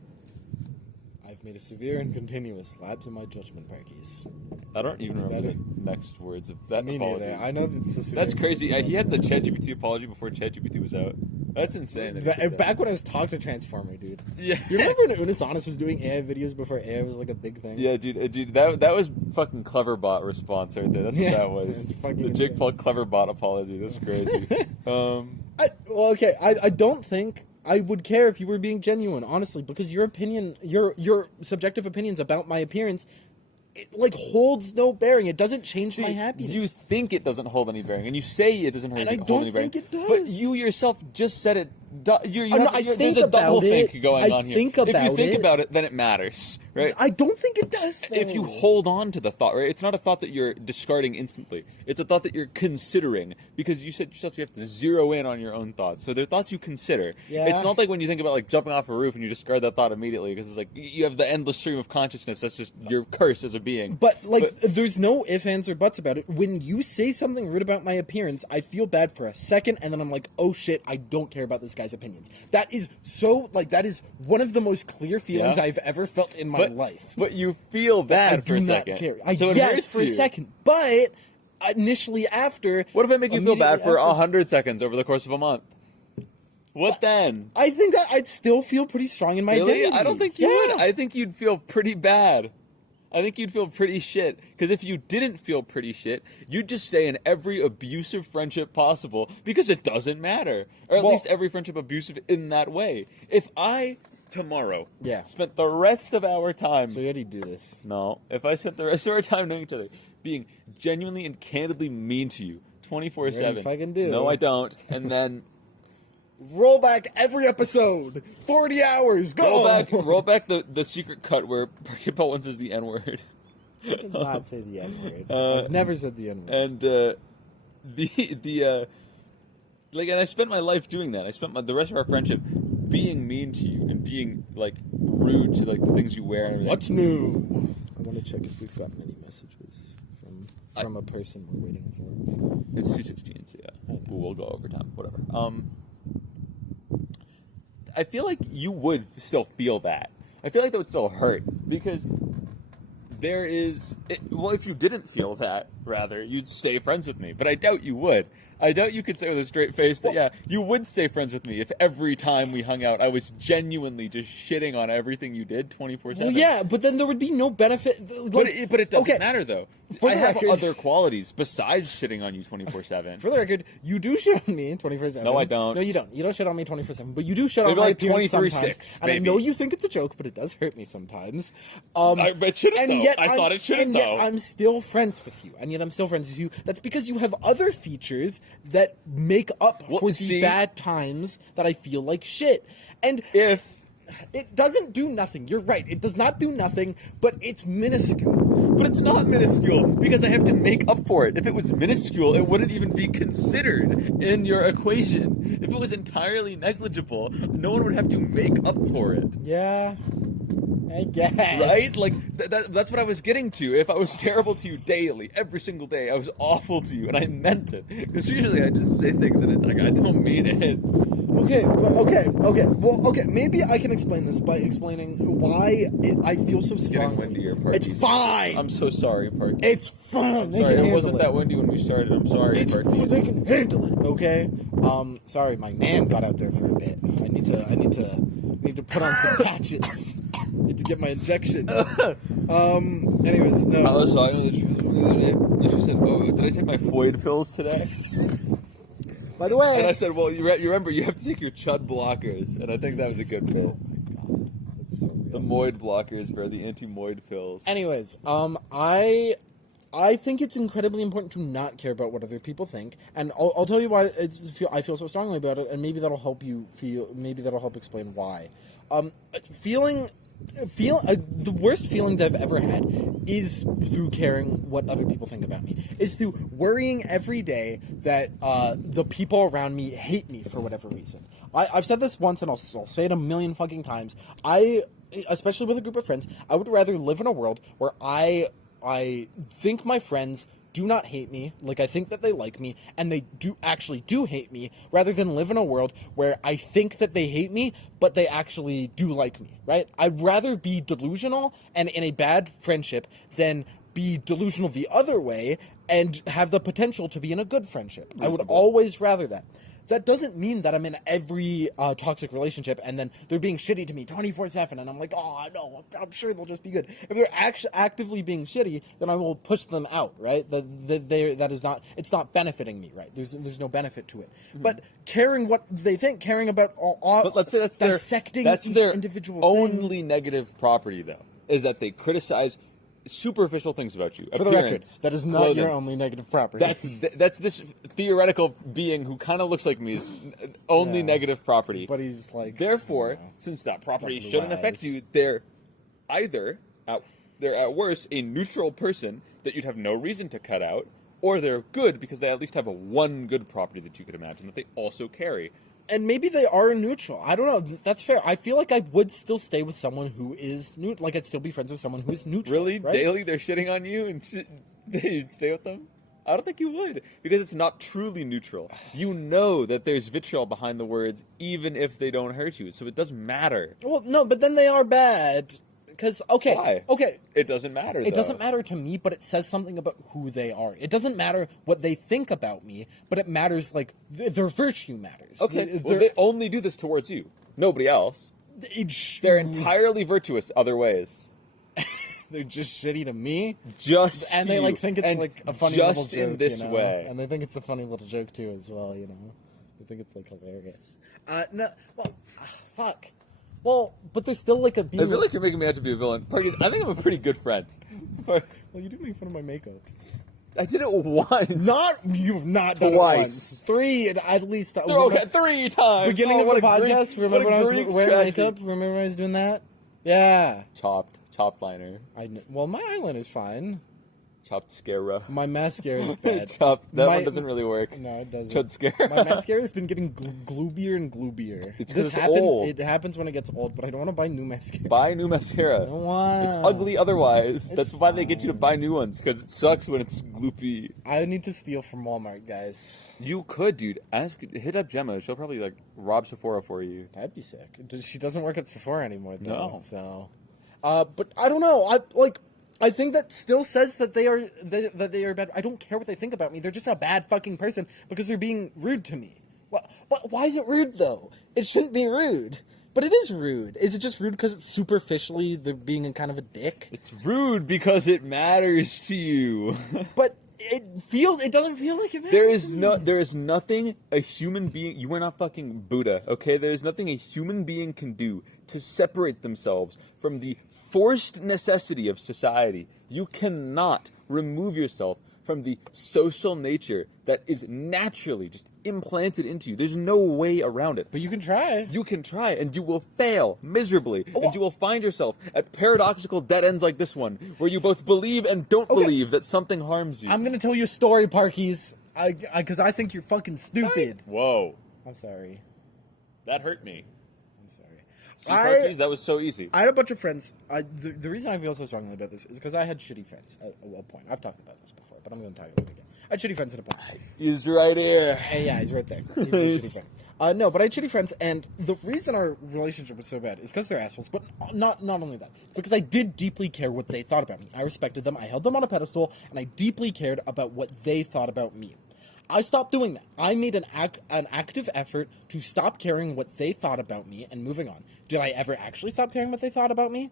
I've made a severe and continuous lapse in my judgment, Parkies. I don't even remember the next words of that Me apology. neither. I know that's a severe. That's crazy. He had the ChatGPT apology before ChatGPT was out. That's insane. Back when I was talking to Transformer, dude. Yeah. You remember when Unis Honest was doing AI videos before AI was like a big thing? Yeah, dude, that was fucking Cleverbot response right there. That's what that was. It's fucking The Jake Paul Cleverbot apology. That's crazy. I don't think I would care if you were being genuine, honestly, because your opinion, your subjective opinions about my appearance, it like holds no bearing. It doesn't change my happiness. You think it doesn't hold any bearing, and you say it doesn't hold And any I bearing. don't think it does. But you yourself just said it. I There's a double think think going on here. If you about think it. about it, then it matters, right? I don't think it does, though. If you hold on to the thought, right? It's not a thought that you're discarding instantly. It's a thought that you're considering because you said yourself you have to zero in on your own thoughts. So they're thoughts you consider. Yeah. It's not like when you think about like jumping off a roof and you discard that thought immediately because it's like you have the endless stream of consciousness. That's just your curse as a being. But there's no ifs, ands, or buts about it. When you say something rude about my appearance, I feel bad for a second, and then I'm like, oh shit, I don't care about this guy's opinions. That is that is one of the most clear feelings I've ever felt in my life. But you feel bad for a second. Care. So it hurts for a second, but initially after. What if I make you feel bad for 100 seconds over the course of a month? What then? I think that I'd still feel pretty strong in my identity. I don't think you would. I think you'd feel pretty bad. I think you'd feel pretty shit. Because if you didn't feel pretty shit, you'd just stay in every abusive friendship possible because it doesn't matter. Or at least every friendship abusive in that way. If I, tomorrow, spent the rest of our time... So how do you do this? No. If I spent the rest of our time knowing each other, being genuinely and candidly mean to you, 24/7. If I can do. No, I don't. And then... Roll back every episode. 40 hours. Go. Roll back the secret cut where Parkade Pal once says the N-word. I did not say the N-word. I've never said the N-word. And and I spent my life doing that. I spent the rest of our friendship being mean to you and being like rude to like the things you wear and everything. What's new? I want to check if we've gotten any messages from a person we're waiting for. It's 2:16, so yeah. We'll go over time. Whatever. I feel like you would still feel that. I feel like that would still hurt because there is... if you didn't feel that, rather, you'd stay friends with me. But I doubt you would. I doubt you could say with a straight face that, you would stay friends with me if every time we hung out I was genuinely just shitting on everything you did 24/7. Well, yeah, but then there would be no benefit. Like, but it doesn't matter, though. I have record, other qualities besides shitting on you 24/7. For the record, you do shit on me 24/7. No, I don't. No, you don't. You don't shit on me 24/7, but you do shit on Maybe my like appearance 23/6, sometimes. And I know you think it's a joke, but it does hurt me sometimes. It shouldn't, though. Yet I thought it shouldn't, and though. Yet I'm still friends with you, and yet I'm still friends with you. That's because you have other features that make up for the bad times that I feel like shit. And if it doesn't do nothing. You're right. It does not do nothing, but it's minuscule. But it's not minuscule because I have to make up for it. If it was minuscule, it wouldn't even be considered in your equation. If it was entirely negligible, no one would have to make up for it. Yeah. I guess. Right? Like, that's what I was getting to. If I was terrible to you daily, every single day, I was awful to you, and I meant it. Because usually I just say things and it's like, I don't mean it. Okay, well, maybe I can explain this by explaining why I feel so It's strongly. getting windy here, Parky. It's fine! I'm so sorry, Parky. It's fine! I'm sorry, it wasn't that windy when we started. I'm sorry, Parky. They can handle it, okay? Sorry, my man got out there for a bit. I need to put on some patches. Need to get my injection. Anyways, no. I was talking to the other day, and she said, "Oh, did I take my Foid pills today?" By the way, And I said, "Well, you remember you have to take your chud blockers," and I think that was a good pill. oh my god, that's so real. The moid blockers, bro, the anti-moid pills. Anyways, I think it's incredibly important to not care about what other people think, and I'll tell you why I feel so strongly about it, and maybe that'll help you feel. Maybe that'll help explain why. The worst feelings I've ever had is through caring what other people think about me. Is through worrying every day that the people around me hate me for whatever reason. I've said this once, and I'll say it a million fucking times. Especially with a group of friends, I would rather live in a world where I think my friends do not hate me, like I think that they like me, and they do hate me, rather than live in a world where I think that they hate me, but they actually do like me, right? I'd rather be delusional and in a bad friendship than be delusional the other way and have the potential to be in a good friendship. I would always rather that. That doesn't mean that I'm in every toxic relationship and then they're being shitty to me 24/7 and I'm like, oh no, I'm sure they'll just be good. If they're actively being shitty, then I will push them out, right? It's not benefiting me, right? There's no benefit to it. Mm-hmm. But caring what they think, caring about but let's say that's dissecting each their individual only thing. Negative property though, is that they criticize superficial things about you. For the record, that is not clothing. Your only negative property. That's this theoretical being who kind of looks like me's only negative property. But he's like, therefore, since that property shouldn't affect you, they're either they're at worst a neutral person that you'd have no reason to cut out, or they're good because they at least have one good property that you could imagine that they also carry. And maybe they are neutral. I don't know. That's fair. I feel like I would still stay with someone who is neutral. Like, I'd still be friends with someone who is neutral. Really? Right? Daily they're shitting on you and you'd stay with them? I don't think you would. Because it's not truly neutral. You know that there's vitriol behind the words, even if they don't hurt you. So it doesn't matter. Well, no, but then they are bad. Because, okay. Why? Okay. It doesn't matter, It doesn't matter to me, but it says something about who they are. It doesn't matter what they think about me, but it matters, like, their virtue matters. Okay, well, they only do this towards you. Nobody else. They're entirely virtuous other ways. They're just shitty to me? And they, like, think it's, like, a funny little joke, just in this way. And they think it's a funny little joke, too, as well, you know? They think it's, like, hilarious. Fuck. Well, but there's still like a view. I feel like you're making me out to be a villain. Parky, I think I'm a pretty good friend. Well, you do make fun of my makeup. I did it once. You've not done it once. 3 at least. Okay, 3 times. Beginning of the podcast. Remember when I was wearing makeup? Remember when I was doing that? Yeah. Chopped liner. Well, my eyeliner's fine. Chopped mascara. My mascara is bad. That one doesn't really work. No, it doesn't. Chud mascara. My mascara has been getting gloobier and gloobier. It's old. It happens when it gets old, but I don't want to buy new mascara. Buy new mascara. I don't want. It's ugly otherwise. That's why they get you to buy new ones, because it sucks when it's gloopy. I need to steal from Walmart, guys. You could, dude. Hit up Gemma. She'll probably, like, rob Sephora for you. That'd be sick. She doesn't work at Sephora anymore, though. No. So, but I don't know. I think that still says that they are bad. I don't care what they think about me. They're just a bad fucking person because they're being rude to me. Why is it rude, though? It shouldn't be rude. But it is rude. Is it just rude because it's superficially they're being a kind of a dick? It's rude because it matters to you. But it doesn't feel like it matters. There is nothing a human being, you are not fucking Buddha, okay? There is nothing a human being can do to separate themselves from the forced necessity of society. You cannot remove yourself from the social nature that is naturally just implanted into you. There's no way around it. But you can try. You can try, and you will fail miserably. And you will find yourself at paradoxical dead ends like this one, where you both believe and don't believe that something harms you. I'm going to tell you a story, Parkies, because I think you're fucking stupid. Whoa. I'm sorry. That hurt me. I'm sorry. See, Parkies, that was so easy. I had a bunch of friends. The reason I feel so strongly about this is because I had shitty friends at one point. I've talked about this before, but I'm going to talk about it again. I had shitty friends at a point. He's right here. Yeah, he's right there. He's a shitty friend. No, but I had shitty friends, and the reason our relationship was so bad is because they're assholes, but not only that. Because I did deeply care what they thought about me. I respected them, I held them on a pedestal, and I deeply cared about what they thought about me. I stopped doing that. I made an active effort to stop caring what they thought about me and moving on. Did I ever actually stop caring what they thought about me?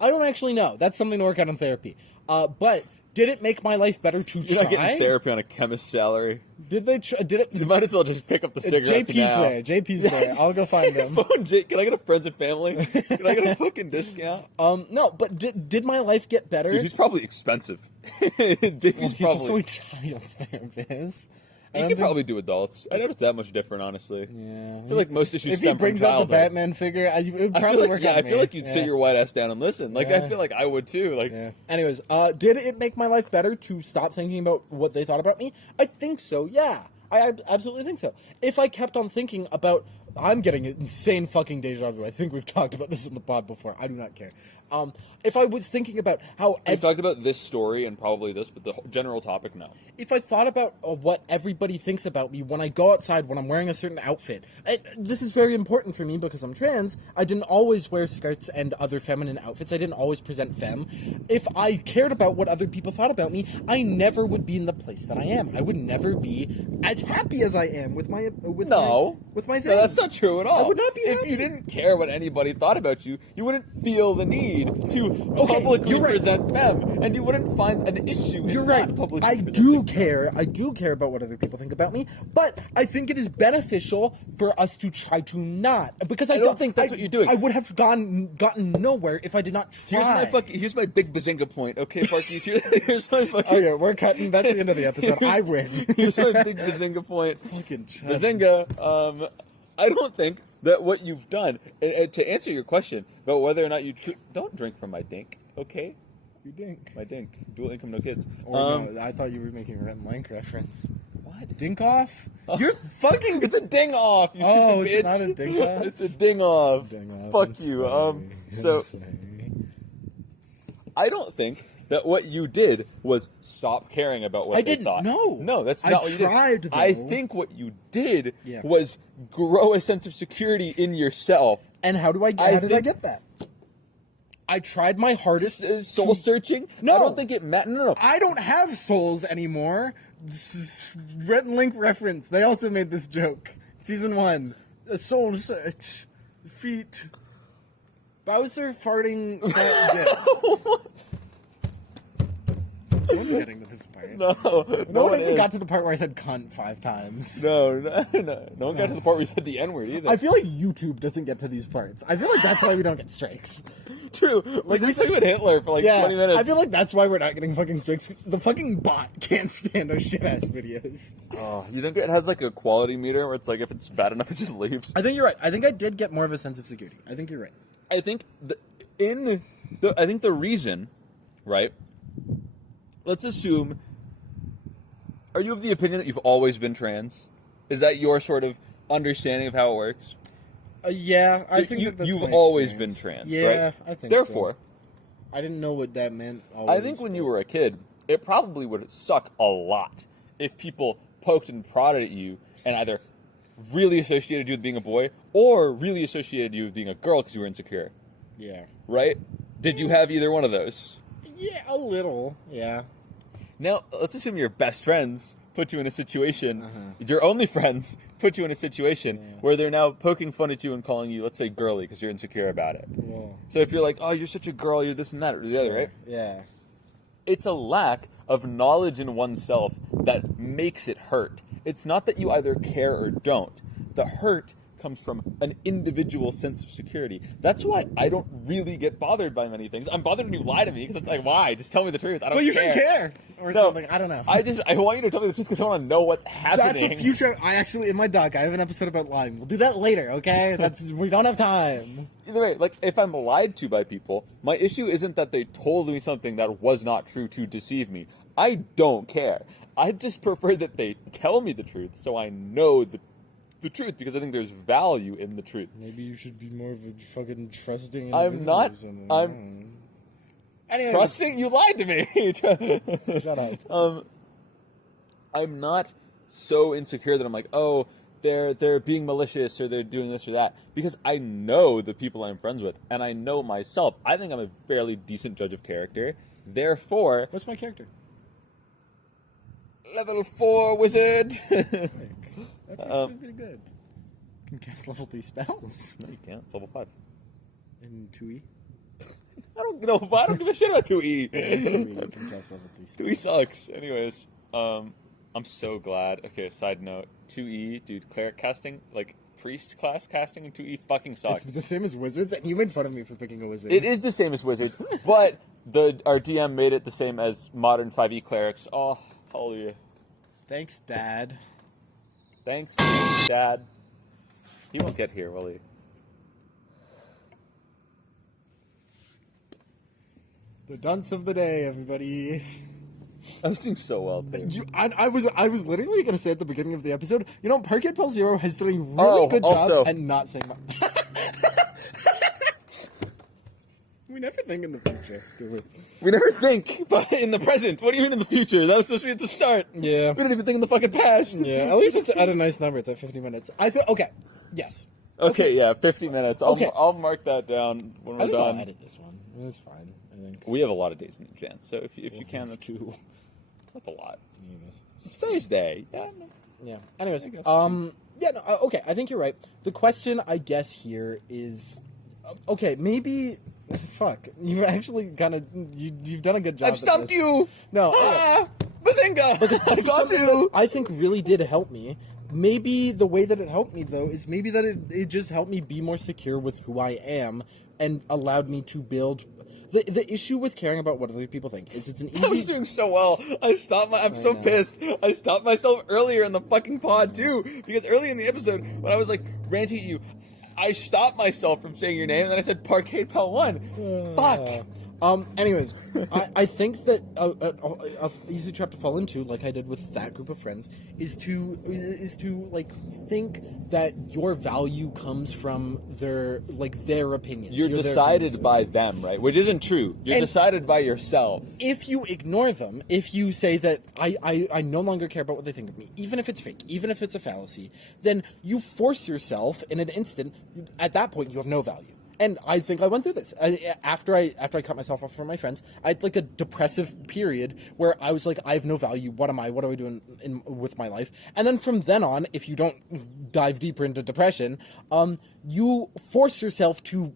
I don't actually know. That's something to work out in therapy. But did it make my life better to You're try? not getting therapy on a chemist's salary. Did they? Did it? You might as well just pick up the cigarettes JP's now. there. JP's there. I'll go find him. Phone Jake. Can I get a friends and family? Can I get a fucking discount? No, but did my life get better? Dude, he's probably expensive. JP's He's probably. also a child therapist. He could probably do adults. I know it's that much different, honestly. Yeah. I feel like most issues If he stem brings from out the childhood. Batman figure, it would I probably feel like, work yeah, out. I feel like you'd sit your white ass down and listen. Like, I Yeah. feel like I would too. Like, Yeah. Anyways, did it make my life better to stop thinking about what they thought about me? I think so, yeah. I absolutely think so. If I kept on thinking about... I'm getting insane fucking deja vu. I think we've talked about this in the pod before. I do not care. If I was thinking about how... we've talked about this story and probably this, but the general topic, no. If I thought about what everybody thinks about me when I go outside, when I'm wearing a certain outfit, this is very important for me because I'm trans. I didn't always wear skirts and other feminine outfits. I didn't always present femme. If I cared about what other people thought about me, I never would be in the place that I am. I would never be as happy as I am with my thing. No, that's not true at all. I would not be If happy. you didn't care what anybody thought about you, you wouldn't feel the need to publicly you're right. present femme, and you wouldn't find an issue. You're in right. not publicly I presenting do femme. care. I do care about what other people think about me, but I think it is beneficial for us to try to not, because I don't think that's what you're doing. I would have gotten nowhere if I did not try. Here's my big bazinga point. Okay, Parkies. Here's my fucking. Okay, we're cutting. That's the end of the episode. I win. Here's my big bazinga point. Fucking chud. Bazinga. I don't think that what you've done, and to answer your question about whether or not you don't drink from my dink, okay? You dink. My dink. Dual income, no kids. Or no, I thought you were making a Rhett and Link reference. What? Dink off? You're fucking. It's a ding off. You Oh, stupid it's bitch. not a ding off? It's a ding off. Ding off, Fuck I'm you. sorry. So I'm sorry. I don't think that what you did was stop caring about what I they didn't, thought. no. No, that's I not what you tried, did. though. I think what you did Yeah. was grow a sense of security in yourself. And how did I think- get that? I tried my hardest. This is soul searching. No. I don't think it matters. No. I don't have souls anymore. Rhett and Link reference. They also made this joke. Season 1. A soul search. Feet. Bowser farting fat dick. No one's getting to this part. No No one even is. got to the part where I said cunt 5 times. No one got to the part where you said the N-word either. I feel like YouTube doesn't get to these parts. I feel like that's why we don't get strikes. True. Like we talked about Hitler for like 20 minutes. I feel like that's why we're not getting fucking strikes. 'Cause the fucking bot can't stand our shit ass videos. Oh, you think it has like a quality meter where it's like if it's bad enough it just leaves? I think you're right. I think I did get more of a sense of security. I think you're right. I think the reason, right? Let's assume. Are you of the opinion that you've always been trans? Is that your sort of understanding of how it works? Yeah, I So think that's you've my always experience. been trans, Yeah, right? I think Therefore, so. I didn't know what that meant. I Always, think when but- you were a kid, it probably would suck a lot if people poked and prodded at you and either really associated you with being a boy or really associated you with being a girl because you were insecure, Yeah. right? Did you have either one of those? Yeah, a little. Yeah. Now, let's assume your best friends put you in a situation, your only friends put you in a situation where they're now poking fun at you and calling you, let's say, girly because you're insecure about it. Well, So if you're like, oh, you're such a girl, you're this and that or the other, right? yeah. It's a lack of knowledge in oneself that makes it hurt. It's not that you either care or don't. The hurt comes from an individual sense of security. That's why I don't really get bothered by many things. I'm bothered when you lie to me because it's like, why? Just tell me the truth. I don't Well, you care. shouldn't care. Or No. something. I don't know. I want you to tell me the truth because I want to know what's happening. That's a future. I actually, in my doc, I have an episode about lying. We'll do that later, okay? We don't have time. Either way, like, if I'm lied to by people, my issue isn't that they told me something that was not true to deceive me. I don't care. I just prefer that they tell me the truth so I know the the truth because I think there's value in the truth. Maybe you should be more of a fucking trusting I'm individual not. or something. I'm Anyways, trusting. You lied to me. Shut up. I'm not so insecure that I'm like, oh, they're being malicious or they're doing this or that, because I know the people I'm friends with and I know myself. I think I'm a fairly decent judge of character. Therefore, What's my character? level 4 wizard. That's actually pretty good. Can cast level 3 spells. No, you can't. It's level 5. In 2E? I don't know. I don't give a shit about 2E. 2E can cast level 3 spells. 2E sucks. Anyways, I'm so glad. Okay, side note. 2E, dude, cleric casting, like priest class casting in 2E fucking sucks. It's the same as wizards, and you made fun of me for picking a wizard. It is the same as wizards, but our DM made it the same as modern 5E clerics. Oh, hallelujah. Thanks, Dad. Thanks, Dad. He won't get here, will he? The dunce of the day, everybody. I was doing so well, too. I was literally going to say at the beginning of the episode, you know, Parkade Pal Zero has done a really good job at not saying that. We never think in the future, do we? We never think, but in the present. What do you mean in the future? That was supposed to be at the start. Yeah. We don't even think in the fucking past. Yeah, at least it's at a nice number. It's at 50 minutes. Okay. Yes. Okay, yeah, 50 minutes. Okay. I'll mark that down when we're I think done. I'll edit this one. It's fine, I think. We have a lot of days in advance, so if you can, have two. That's a lot. Yeah, It's Thursday. Yeah. yeah. Anyways, guess. yeah, no, okay, I think you're right. The question, I guess, here is, okay, maybe, fuck, you've actually kind of, you've done a good job. I've stumped you. No, Ah, Bazinga! I got you. I think really did help me. Maybe the way that it helped me, though, is maybe that it just helped me be more secure with who I am and allowed me to build. The issue with caring about what other people think is it's an easy... I was doing so well. I'm so pissed. I stopped myself earlier in the fucking pod, too, because early in the episode, when I was, like, ranting at you, I stopped myself from saying your name, and then I said Parkade Pal 1. Fuck. Anyways, I think that a easy trap to fall into, like I did with that group of friends, is to like think that your value comes from their opinions. You're decided by them, right? Which isn't true. You're decided by yourself. If you ignore them, if you say that I no longer care about what they think of me, even if it's fake, even if it's a fallacy, then you force yourself in an instant. At that point, you have no value. And I think I went through this. After I cut myself off from my friends, I had like a depressive period where I was like, I have no value. What am I? What are we doing with my life? And then from then on, if you don't dive deeper into depression, you force yourself to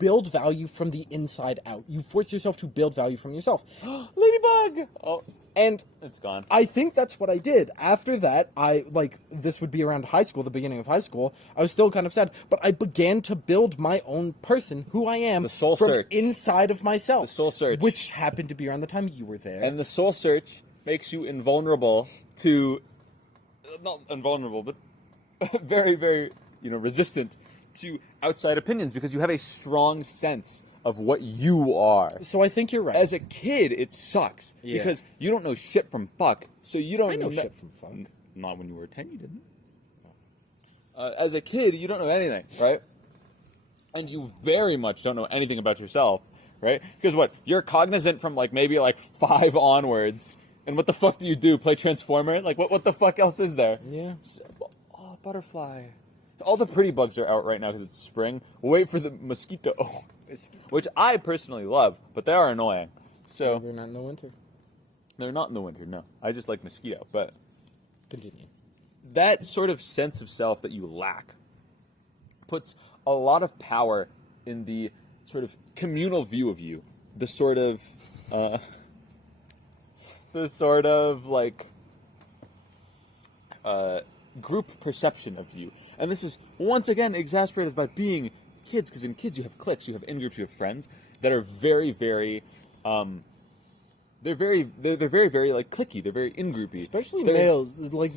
build value from the inside out. You force yourself to build value from yourself. Ladybug! Oh, and it's gone. I think that's what I did. After that, this would be around high school, the beginning of high school. I was still kind of sad, but I began to build my own person, who I am, the soul from search. Inside of myself. The soul search. Which happened to be around the time you were there. And the soul search makes you invulnerable to, not invulnerable, but very, very, resistant to outside opinions because you have a strong sense of what you are. So I think you're right. As a kid, it sucks because you don't know shit from fuck. So you don't know shit from fuck. Not when you were 10, you didn't. As a kid, you don't know anything, right? And you very much don't know anything about yourself, right? Because you're cognizant from maybe 5 onwards. And what the fuck do you do? Play Transformer? What the fuck else is there? Yeah. Oh, butterfly. All the pretty bugs are out right now because it's spring. We'll wait for the mosquito, which I personally love, but they are annoying. So they're not in the winter. They're not in the winter, no. I just like mosquito, but continue. That sort of sense of self that you lack puts a lot of power in the sort of communal view of you. The sort of group perception of you. And this is once again exasperated by being kids, because in kids you have cliques, you have in-groups, you have friends that are very, very they're very cliquey, they're very in-groupy. Especially males,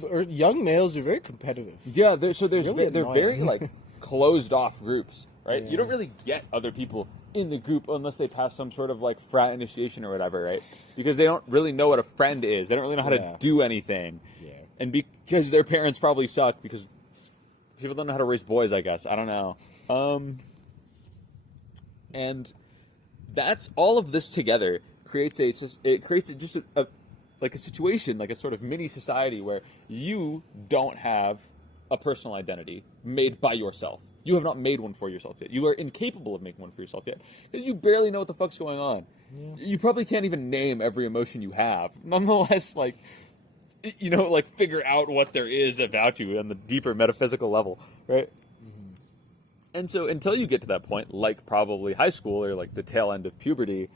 or young males are very competitive. Yeah, they're very closed off groups, right? Yeah. You don't really get other people in the group unless they pass some sort of frat initiation or whatever, right? Because they don't really know what a friend is. They don't really know how to do anything. Yeah. And because their parents probably suck because People don't know how to raise boys, I guess. I don't know. And that's all of this together creates just a like a situation, like a sort of mini society where you don't have a personal identity made by yourself. You have not made one for yourself yet. You are incapable of making one for yourself yet because you barely know what the fuck's going on. Yeah. You probably can't even name every emotion you have. Nonetheless, like, you know, like figure out what there is about you on the deeper metaphysical level, right? Mm-hmm. And so until you get to that point, like probably high school or like the tail end of puberty,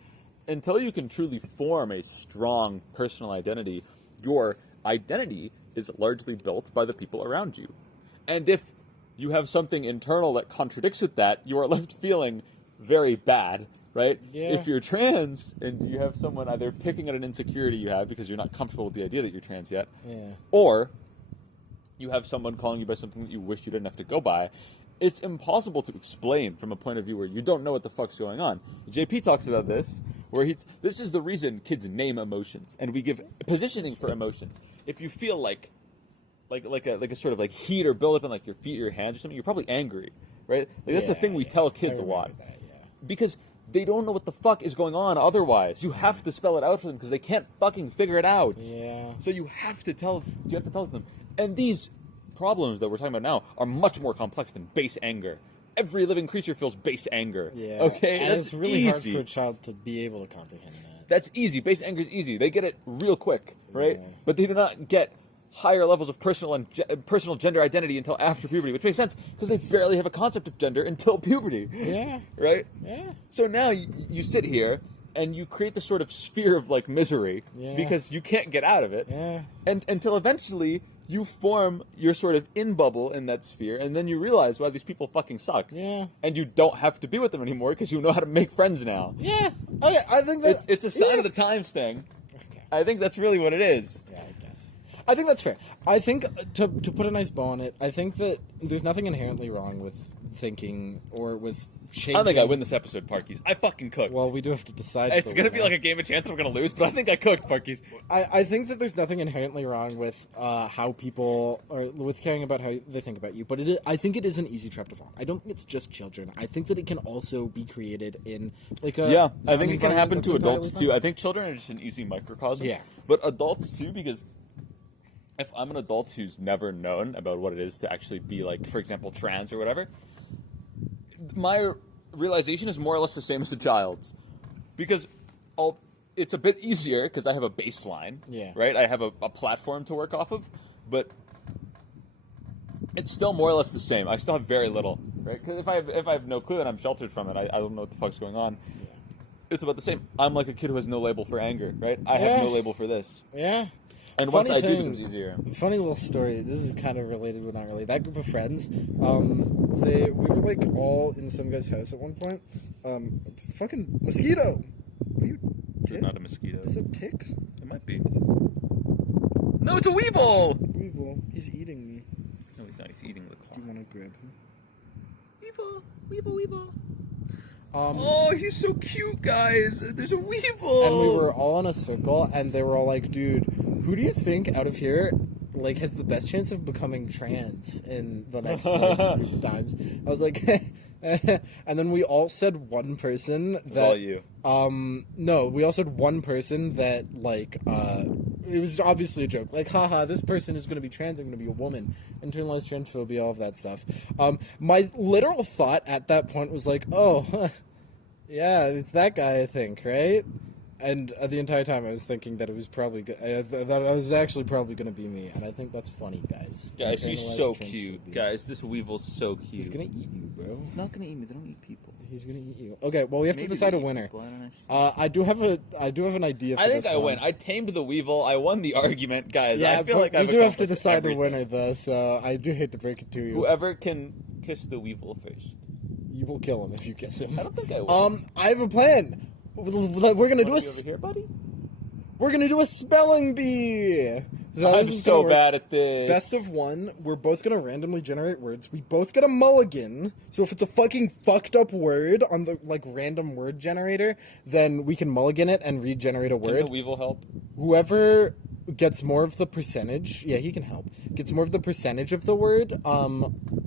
until you can truly form a strong personal identity, your identity is largely built by the people around you. And if you have something internal that contradicts with that, you are left feeling very bad, right? Yeah. If you're trans and you have someone either picking at an insecurity you have because you're not comfortable with the idea that you're trans yet, or you have someone calling you by something that you wish you didn't have to go by, it's impossible to explain from a point of view where you don't know what the fuck's going on. JP talks about this, where this is the reason kids name emotions, and we give positioning for emotions. If you feel like a sort of like heat or build up in like your feet or your hands or something, you're probably angry, right? Like that's the thing we tell kids a lot, because they don't know what the fuck is going on otherwise. You have to spell it out for them because they can't fucking figure it out. Yeah. So you have to tell them. And these problems that we're talking about now are much more complex than base anger. Every living creature feels base anger. Yeah. Okay? And that's it's really easy. Hard for a child to be able to comprehend that. That's easy. Base anger is easy. They get it real quick, right? Yeah. But they do not get higher levels of personal gender identity until after puberty, which makes sense because they barely have a concept of gender until puberty. Yeah. Right? Yeah. So now you sit here and you create this sort of sphere of like misery because you can't get out of it. Yeah. And until eventually you form your sort of in bubble in that sphere, and then you realize, wow, these people fucking suck. Yeah. And you don't have to be with them anymore because you know how to make friends now. Yeah. Okay, I think that's... It's a sign of the times thing. Okay. I think that's really what it is. Yeah, I guess. I think that's fair. I think, to put a nice bow on it, I think that there's nothing inherently wrong with thinking or with changing. I don't think I win this episode, Parkies. I fucking cooked. Well, we do have to decide. It's going to be like a game of chance and we're going to lose, but I think I cooked, Parkies. I think that there's nothing inherently wrong with how people, or with caring about how they think about you, but I think it is an easy trap to fall. I don't think it's just children. I think that it can also be created in, like a... Yeah, I think it can happen to adults, too. I think children are just an easy microcosm. Yeah. But adults, too, because if I'm an adult who's never known about what it is to actually be, like, for example, trans or whatever, my realization is more or less the same as a child's, because it's a bit easier because I have a baseline, right? I have a platform to work off of, but it's still more or less the same. I still have very little, right? Because if I have no clue and I'm sheltered from it, I don't know what the fuck's going on. Yeah. It's about the same. I'm like a kid who has no label for anger, right? I have no label for this. Yeah. And once I do, it becomes easier. Funny little story. This is kind of related, but not really. That group of friends, we were like all in some guy's house at one point. Fucking mosquito. Are you? It's not a mosquito. Is it a tick? It might be. No, it's a weevil. Weevil. He's eating me. No, he's not. He's eating the claw. Do you want to grab him? Weevil. Oh, he's so cute, guys. There's a weevil. And we were all in a circle, and they were all like, dude, who do you think out of here, like, has the best chance of becoming trans in the next like, times? I was like, and then we all said one person that... It was all you. No, we all said one person that, like, it was obviously a joke. Like, haha, this person is going to be trans, I'm going to be a woman. Internalized transphobia, all of that stuff. My literal thought at that point was like, oh, yeah, it's that guy, I think, right? And the entire time I was thinking that it was probably that I was actually probably going to be me, and I think that's funny, guys. Guys, he's so cute. Guys, this weevil's so cute. He's going to eat you, bro. He's not going to eat me. They don't eat people. He's going to eat you. Okay, well, we have to decide a winner. I do have an idea for this I think I win. I tamed the weevil. I won the argument, guys. Yeah, I feel like we do have to decide the winner, though, so I do hate to break it to you. Whoever can kiss the weevil first. You will kill him if you kiss him. I don't think I will. I have a plan. We're gonna do a. Over here, buddy? We're gonna do a spelling bee. I'm so bad at this. Best of one. We're both gonna randomly generate words. We both get a mulligan. So if it's a fucking fucked up word on the like random word generator, then we can mulligan it and regenerate a word. Can the weevil help? Whoever gets more of the percentage, yeah, he can help. Gets more of the percentage of the word,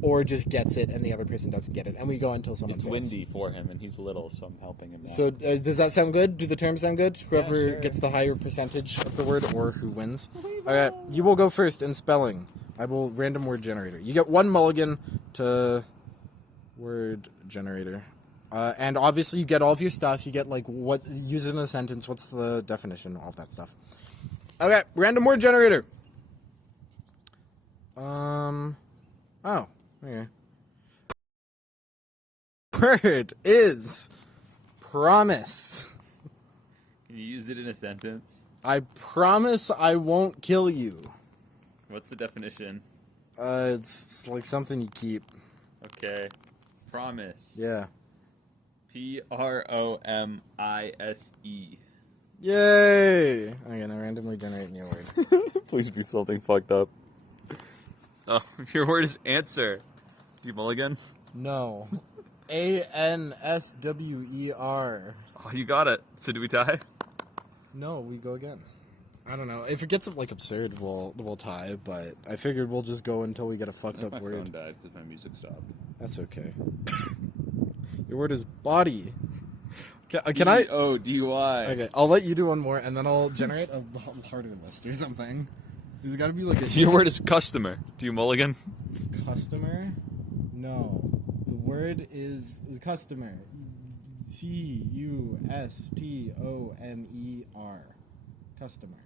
or just gets it and the other person doesn't get it, and we go until someone It's fails. windy for him, and he's little, so I'm helping him out. So does that sound good? Do the terms sound good? Whoever sure. gets the higher percentage of the word, or who wins. Okay, you will go first in spelling. I will random word generator. You get 1 mulligan to word generator. And obviously you get all of your stuff. You get, like, what, use it in a sentence, what's the definition, all of that stuff. Okay, random word generator. Oh, okay. Word is promise. Can you use it in a sentence? I promise I won't kill you. What's the definition? It's like something you keep. Okay. Promise. Yeah. Promise. Yay! Okay, now randomly generate me a word. Please be something fucked up. Oh, your word is answer. Do you mulligan? No. ANSWER. Oh, you got it. So do we tie? No, we go again. I don't know. If it gets like absurd, we'll tie. But I figured we'll just go until we get a fucked up My word. phone died because my music stopped. That's okay. Your word is body. Can I? B-O-D-Y. Okay, I'll let you do one more, and then I'll generate a harder list or something. There's got to be like a Your word is customer. Do you mulligan? customer. No, the word is customer. CUSTOMER. Customer.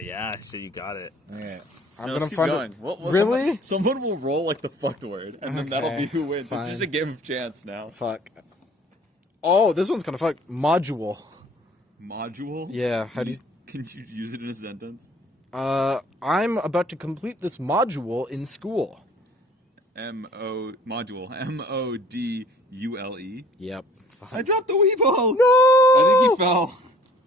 Yeah, so you got it. Okay, I'm Now, gonna let's keep find going. it. Well, Really? Someone will roll like the fucked word, and then that'll Okay, be who wins. fine. It's just a game of chance now. Fuck. Oh, this one's kind of fucked. Module. Module? Yeah. How do you? Can you use it in a sentence? I'm about to complete this module in school. Module. M-O-D-U-L-E. Yep. I dropped the Weevil! No. I think he fell.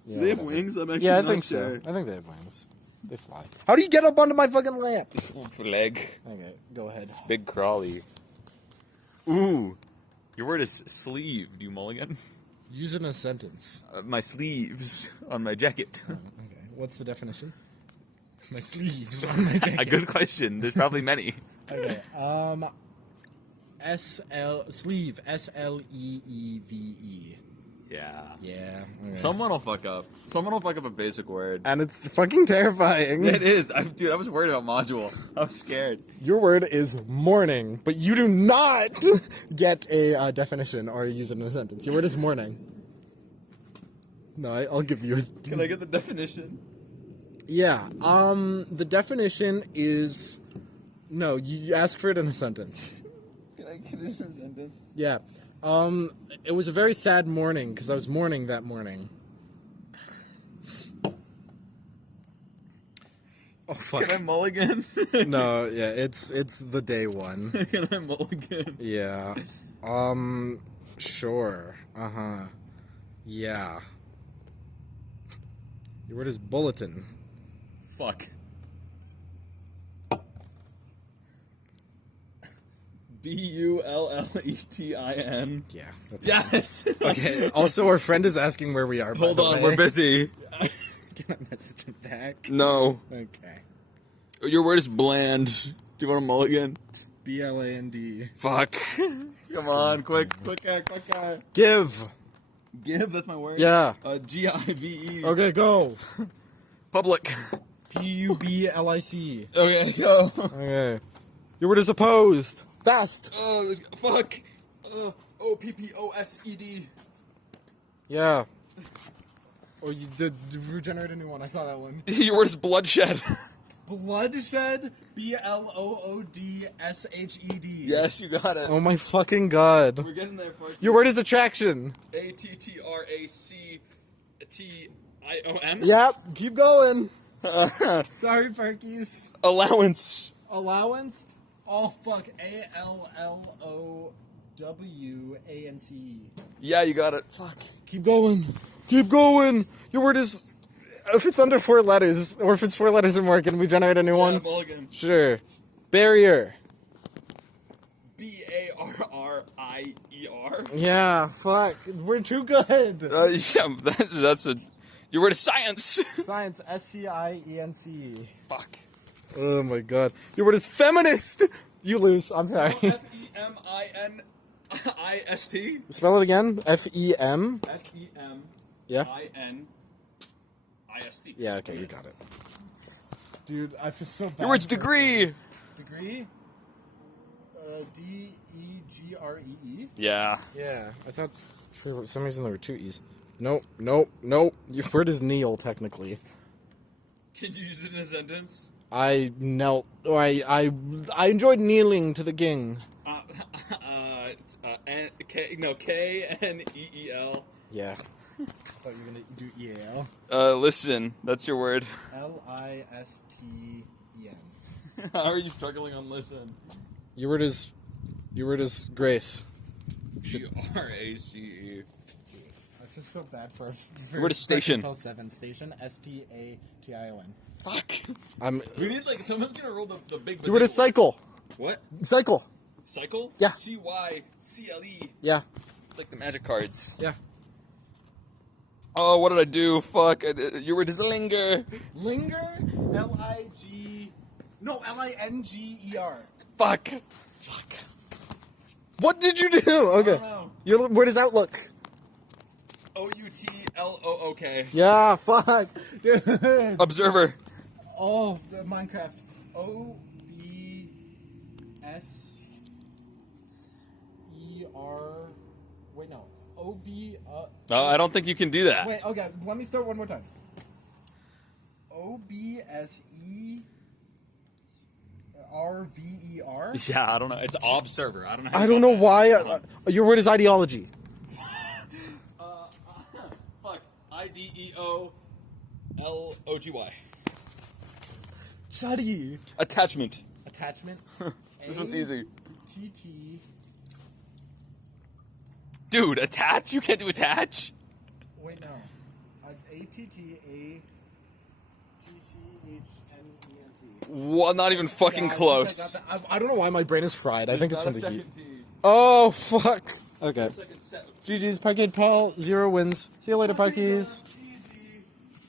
Yeah, Do they have whatever. wings? I'm actually Yeah, I not think sure. so. I think they have wings. They fly. How do you get up onto my fucking lamp? Leg. Okay, go ahead. Big crawly. Ooh. Your word is sleeve. Do you mulligan? Use it in a sentence. My sleeves on my jacket. Okay. What's the definition? My sleeves on my jacket. A good question. There's probably many. Okay. Sleeve. SLEEVE. Yeah. Yeah. Okay. Someone will fuck up. Someone will fuck up a basic word. And it's fucking terrifying. It is. Dude, I was worried about module. I was scared. Your word is morning, but you do not get a definition or use it in a sentence. Your word is morning. No, I'll give you a... Can I get the definition? Yeah. The definition is... No, you ask for it in a sentence. Can I get it in a sentence? Yeah. It was a very sad morning because I was mourning that morning. Oh fuck. Can I mulligan? No, yeah, it's the day one. Can I mulligan? Yeah. Sure. Uh-huh. Yeah. Your word is bulletin. Fuck. Bulletin. Yeah, that's Yes. okay. Also, our friend is asking where we are. Hold by the on, way. we're busy. Can I message him back? No. Okay. Your word is bland. Do you want a mulligan? BLAND. Fuck. Come on, quick. Give. Give, that's my word? Yeah. Give. Okay, go. Public. PUBLIC. Okay, go. Okay. Your word is opposed. Fast. Fuck. OPPOSED. Yeah. Oh, you did regenerate a new one. I saw that one. Your word is bloodshed. Bloodshed. BLOODSHED. Yes, you got it. Oh my fucking god. We're getting there, Parky. Your word is attraction. ATTRACTION. Yep. Keep going. Sorry, Parkies. Allowance. Allowance. Oh fuck. ALLOWANCE. Yeah, you got it. Fuck. Keep going. Keep going. Your word is... If it's under 4 letters, or if it's 4 letters or more, can we generate a new one? Mulligan. Sure. Barrier. BARRIER. Yeah, fuck. We're too good. Yeah, that's a... Your word is science. Science. SCIENC. Fuck. Oh my god. Your word is feminist. You lose. I'm sorry. F-E-M-I-N-I-S-T. Spell it again. F-E-M. F-E-M. Yeah. I-N-I-S-T. Yeah. Okay, you got it. Dude, I feel so bad. Your word's degree. Degree. D-E-G-R-E-E. Yeah. Yeah, I thought for some reason there were two E's. Nope. Your word is kneel, technically. Can you use it in a sentence? I knelt, or I enjoyed kneeling to the king. K-N-E-E-L. Yeah. I thought you were gonna do E-A-L. Listen, that's your word. L-I-S-T-E-N. How are you struggling on listen? Your word is grace. G-R-A-C-E. I feel so bad for Your word is station. Parkade Pal 7 station. S-T-A-T-I-O-N. Fuck. We need someone's gonna roll the big. Your word is cycle. What? Cycle. Cycle? Yeah. C-Y-C-L-E. Yeah. It's like the magic cards. Yeah. Oh, what did I do? Fuck. Your word is linger. Linger. L-I-G. No, L-I-N-G-E-R. Fuck. What did you do? Okay. I don't know. Your word is outlook. O-U-T-L-O-O-K. Yeah, fuck. Dude. Observer. Oh, Minecraft. O-B-S-E-R. Wait, no. O-B. Oh, I don't think you can do that. Wait, okay. Let me start one more time. O-B-S-E-R-V-E-R? Yeah, I don't know. It's observer. I don't know. I don't know why. Your word is ideology. Fuck. I-D-E-O-L-O-G-Y. Study. Attachment. Attachment. This one's easy. T-T. Dude, attach? You can't do attach? Wait, no. A-T-T-A-T-C-H-N-E-N-T. Well, not even fucking Yeah, close. I don't know why my brain is fried. I think it's Not from a the heat. second T. Oh, fuck. Okay. Second set. GG's, Parkade Pal, 0 wins. See you later, Parkies.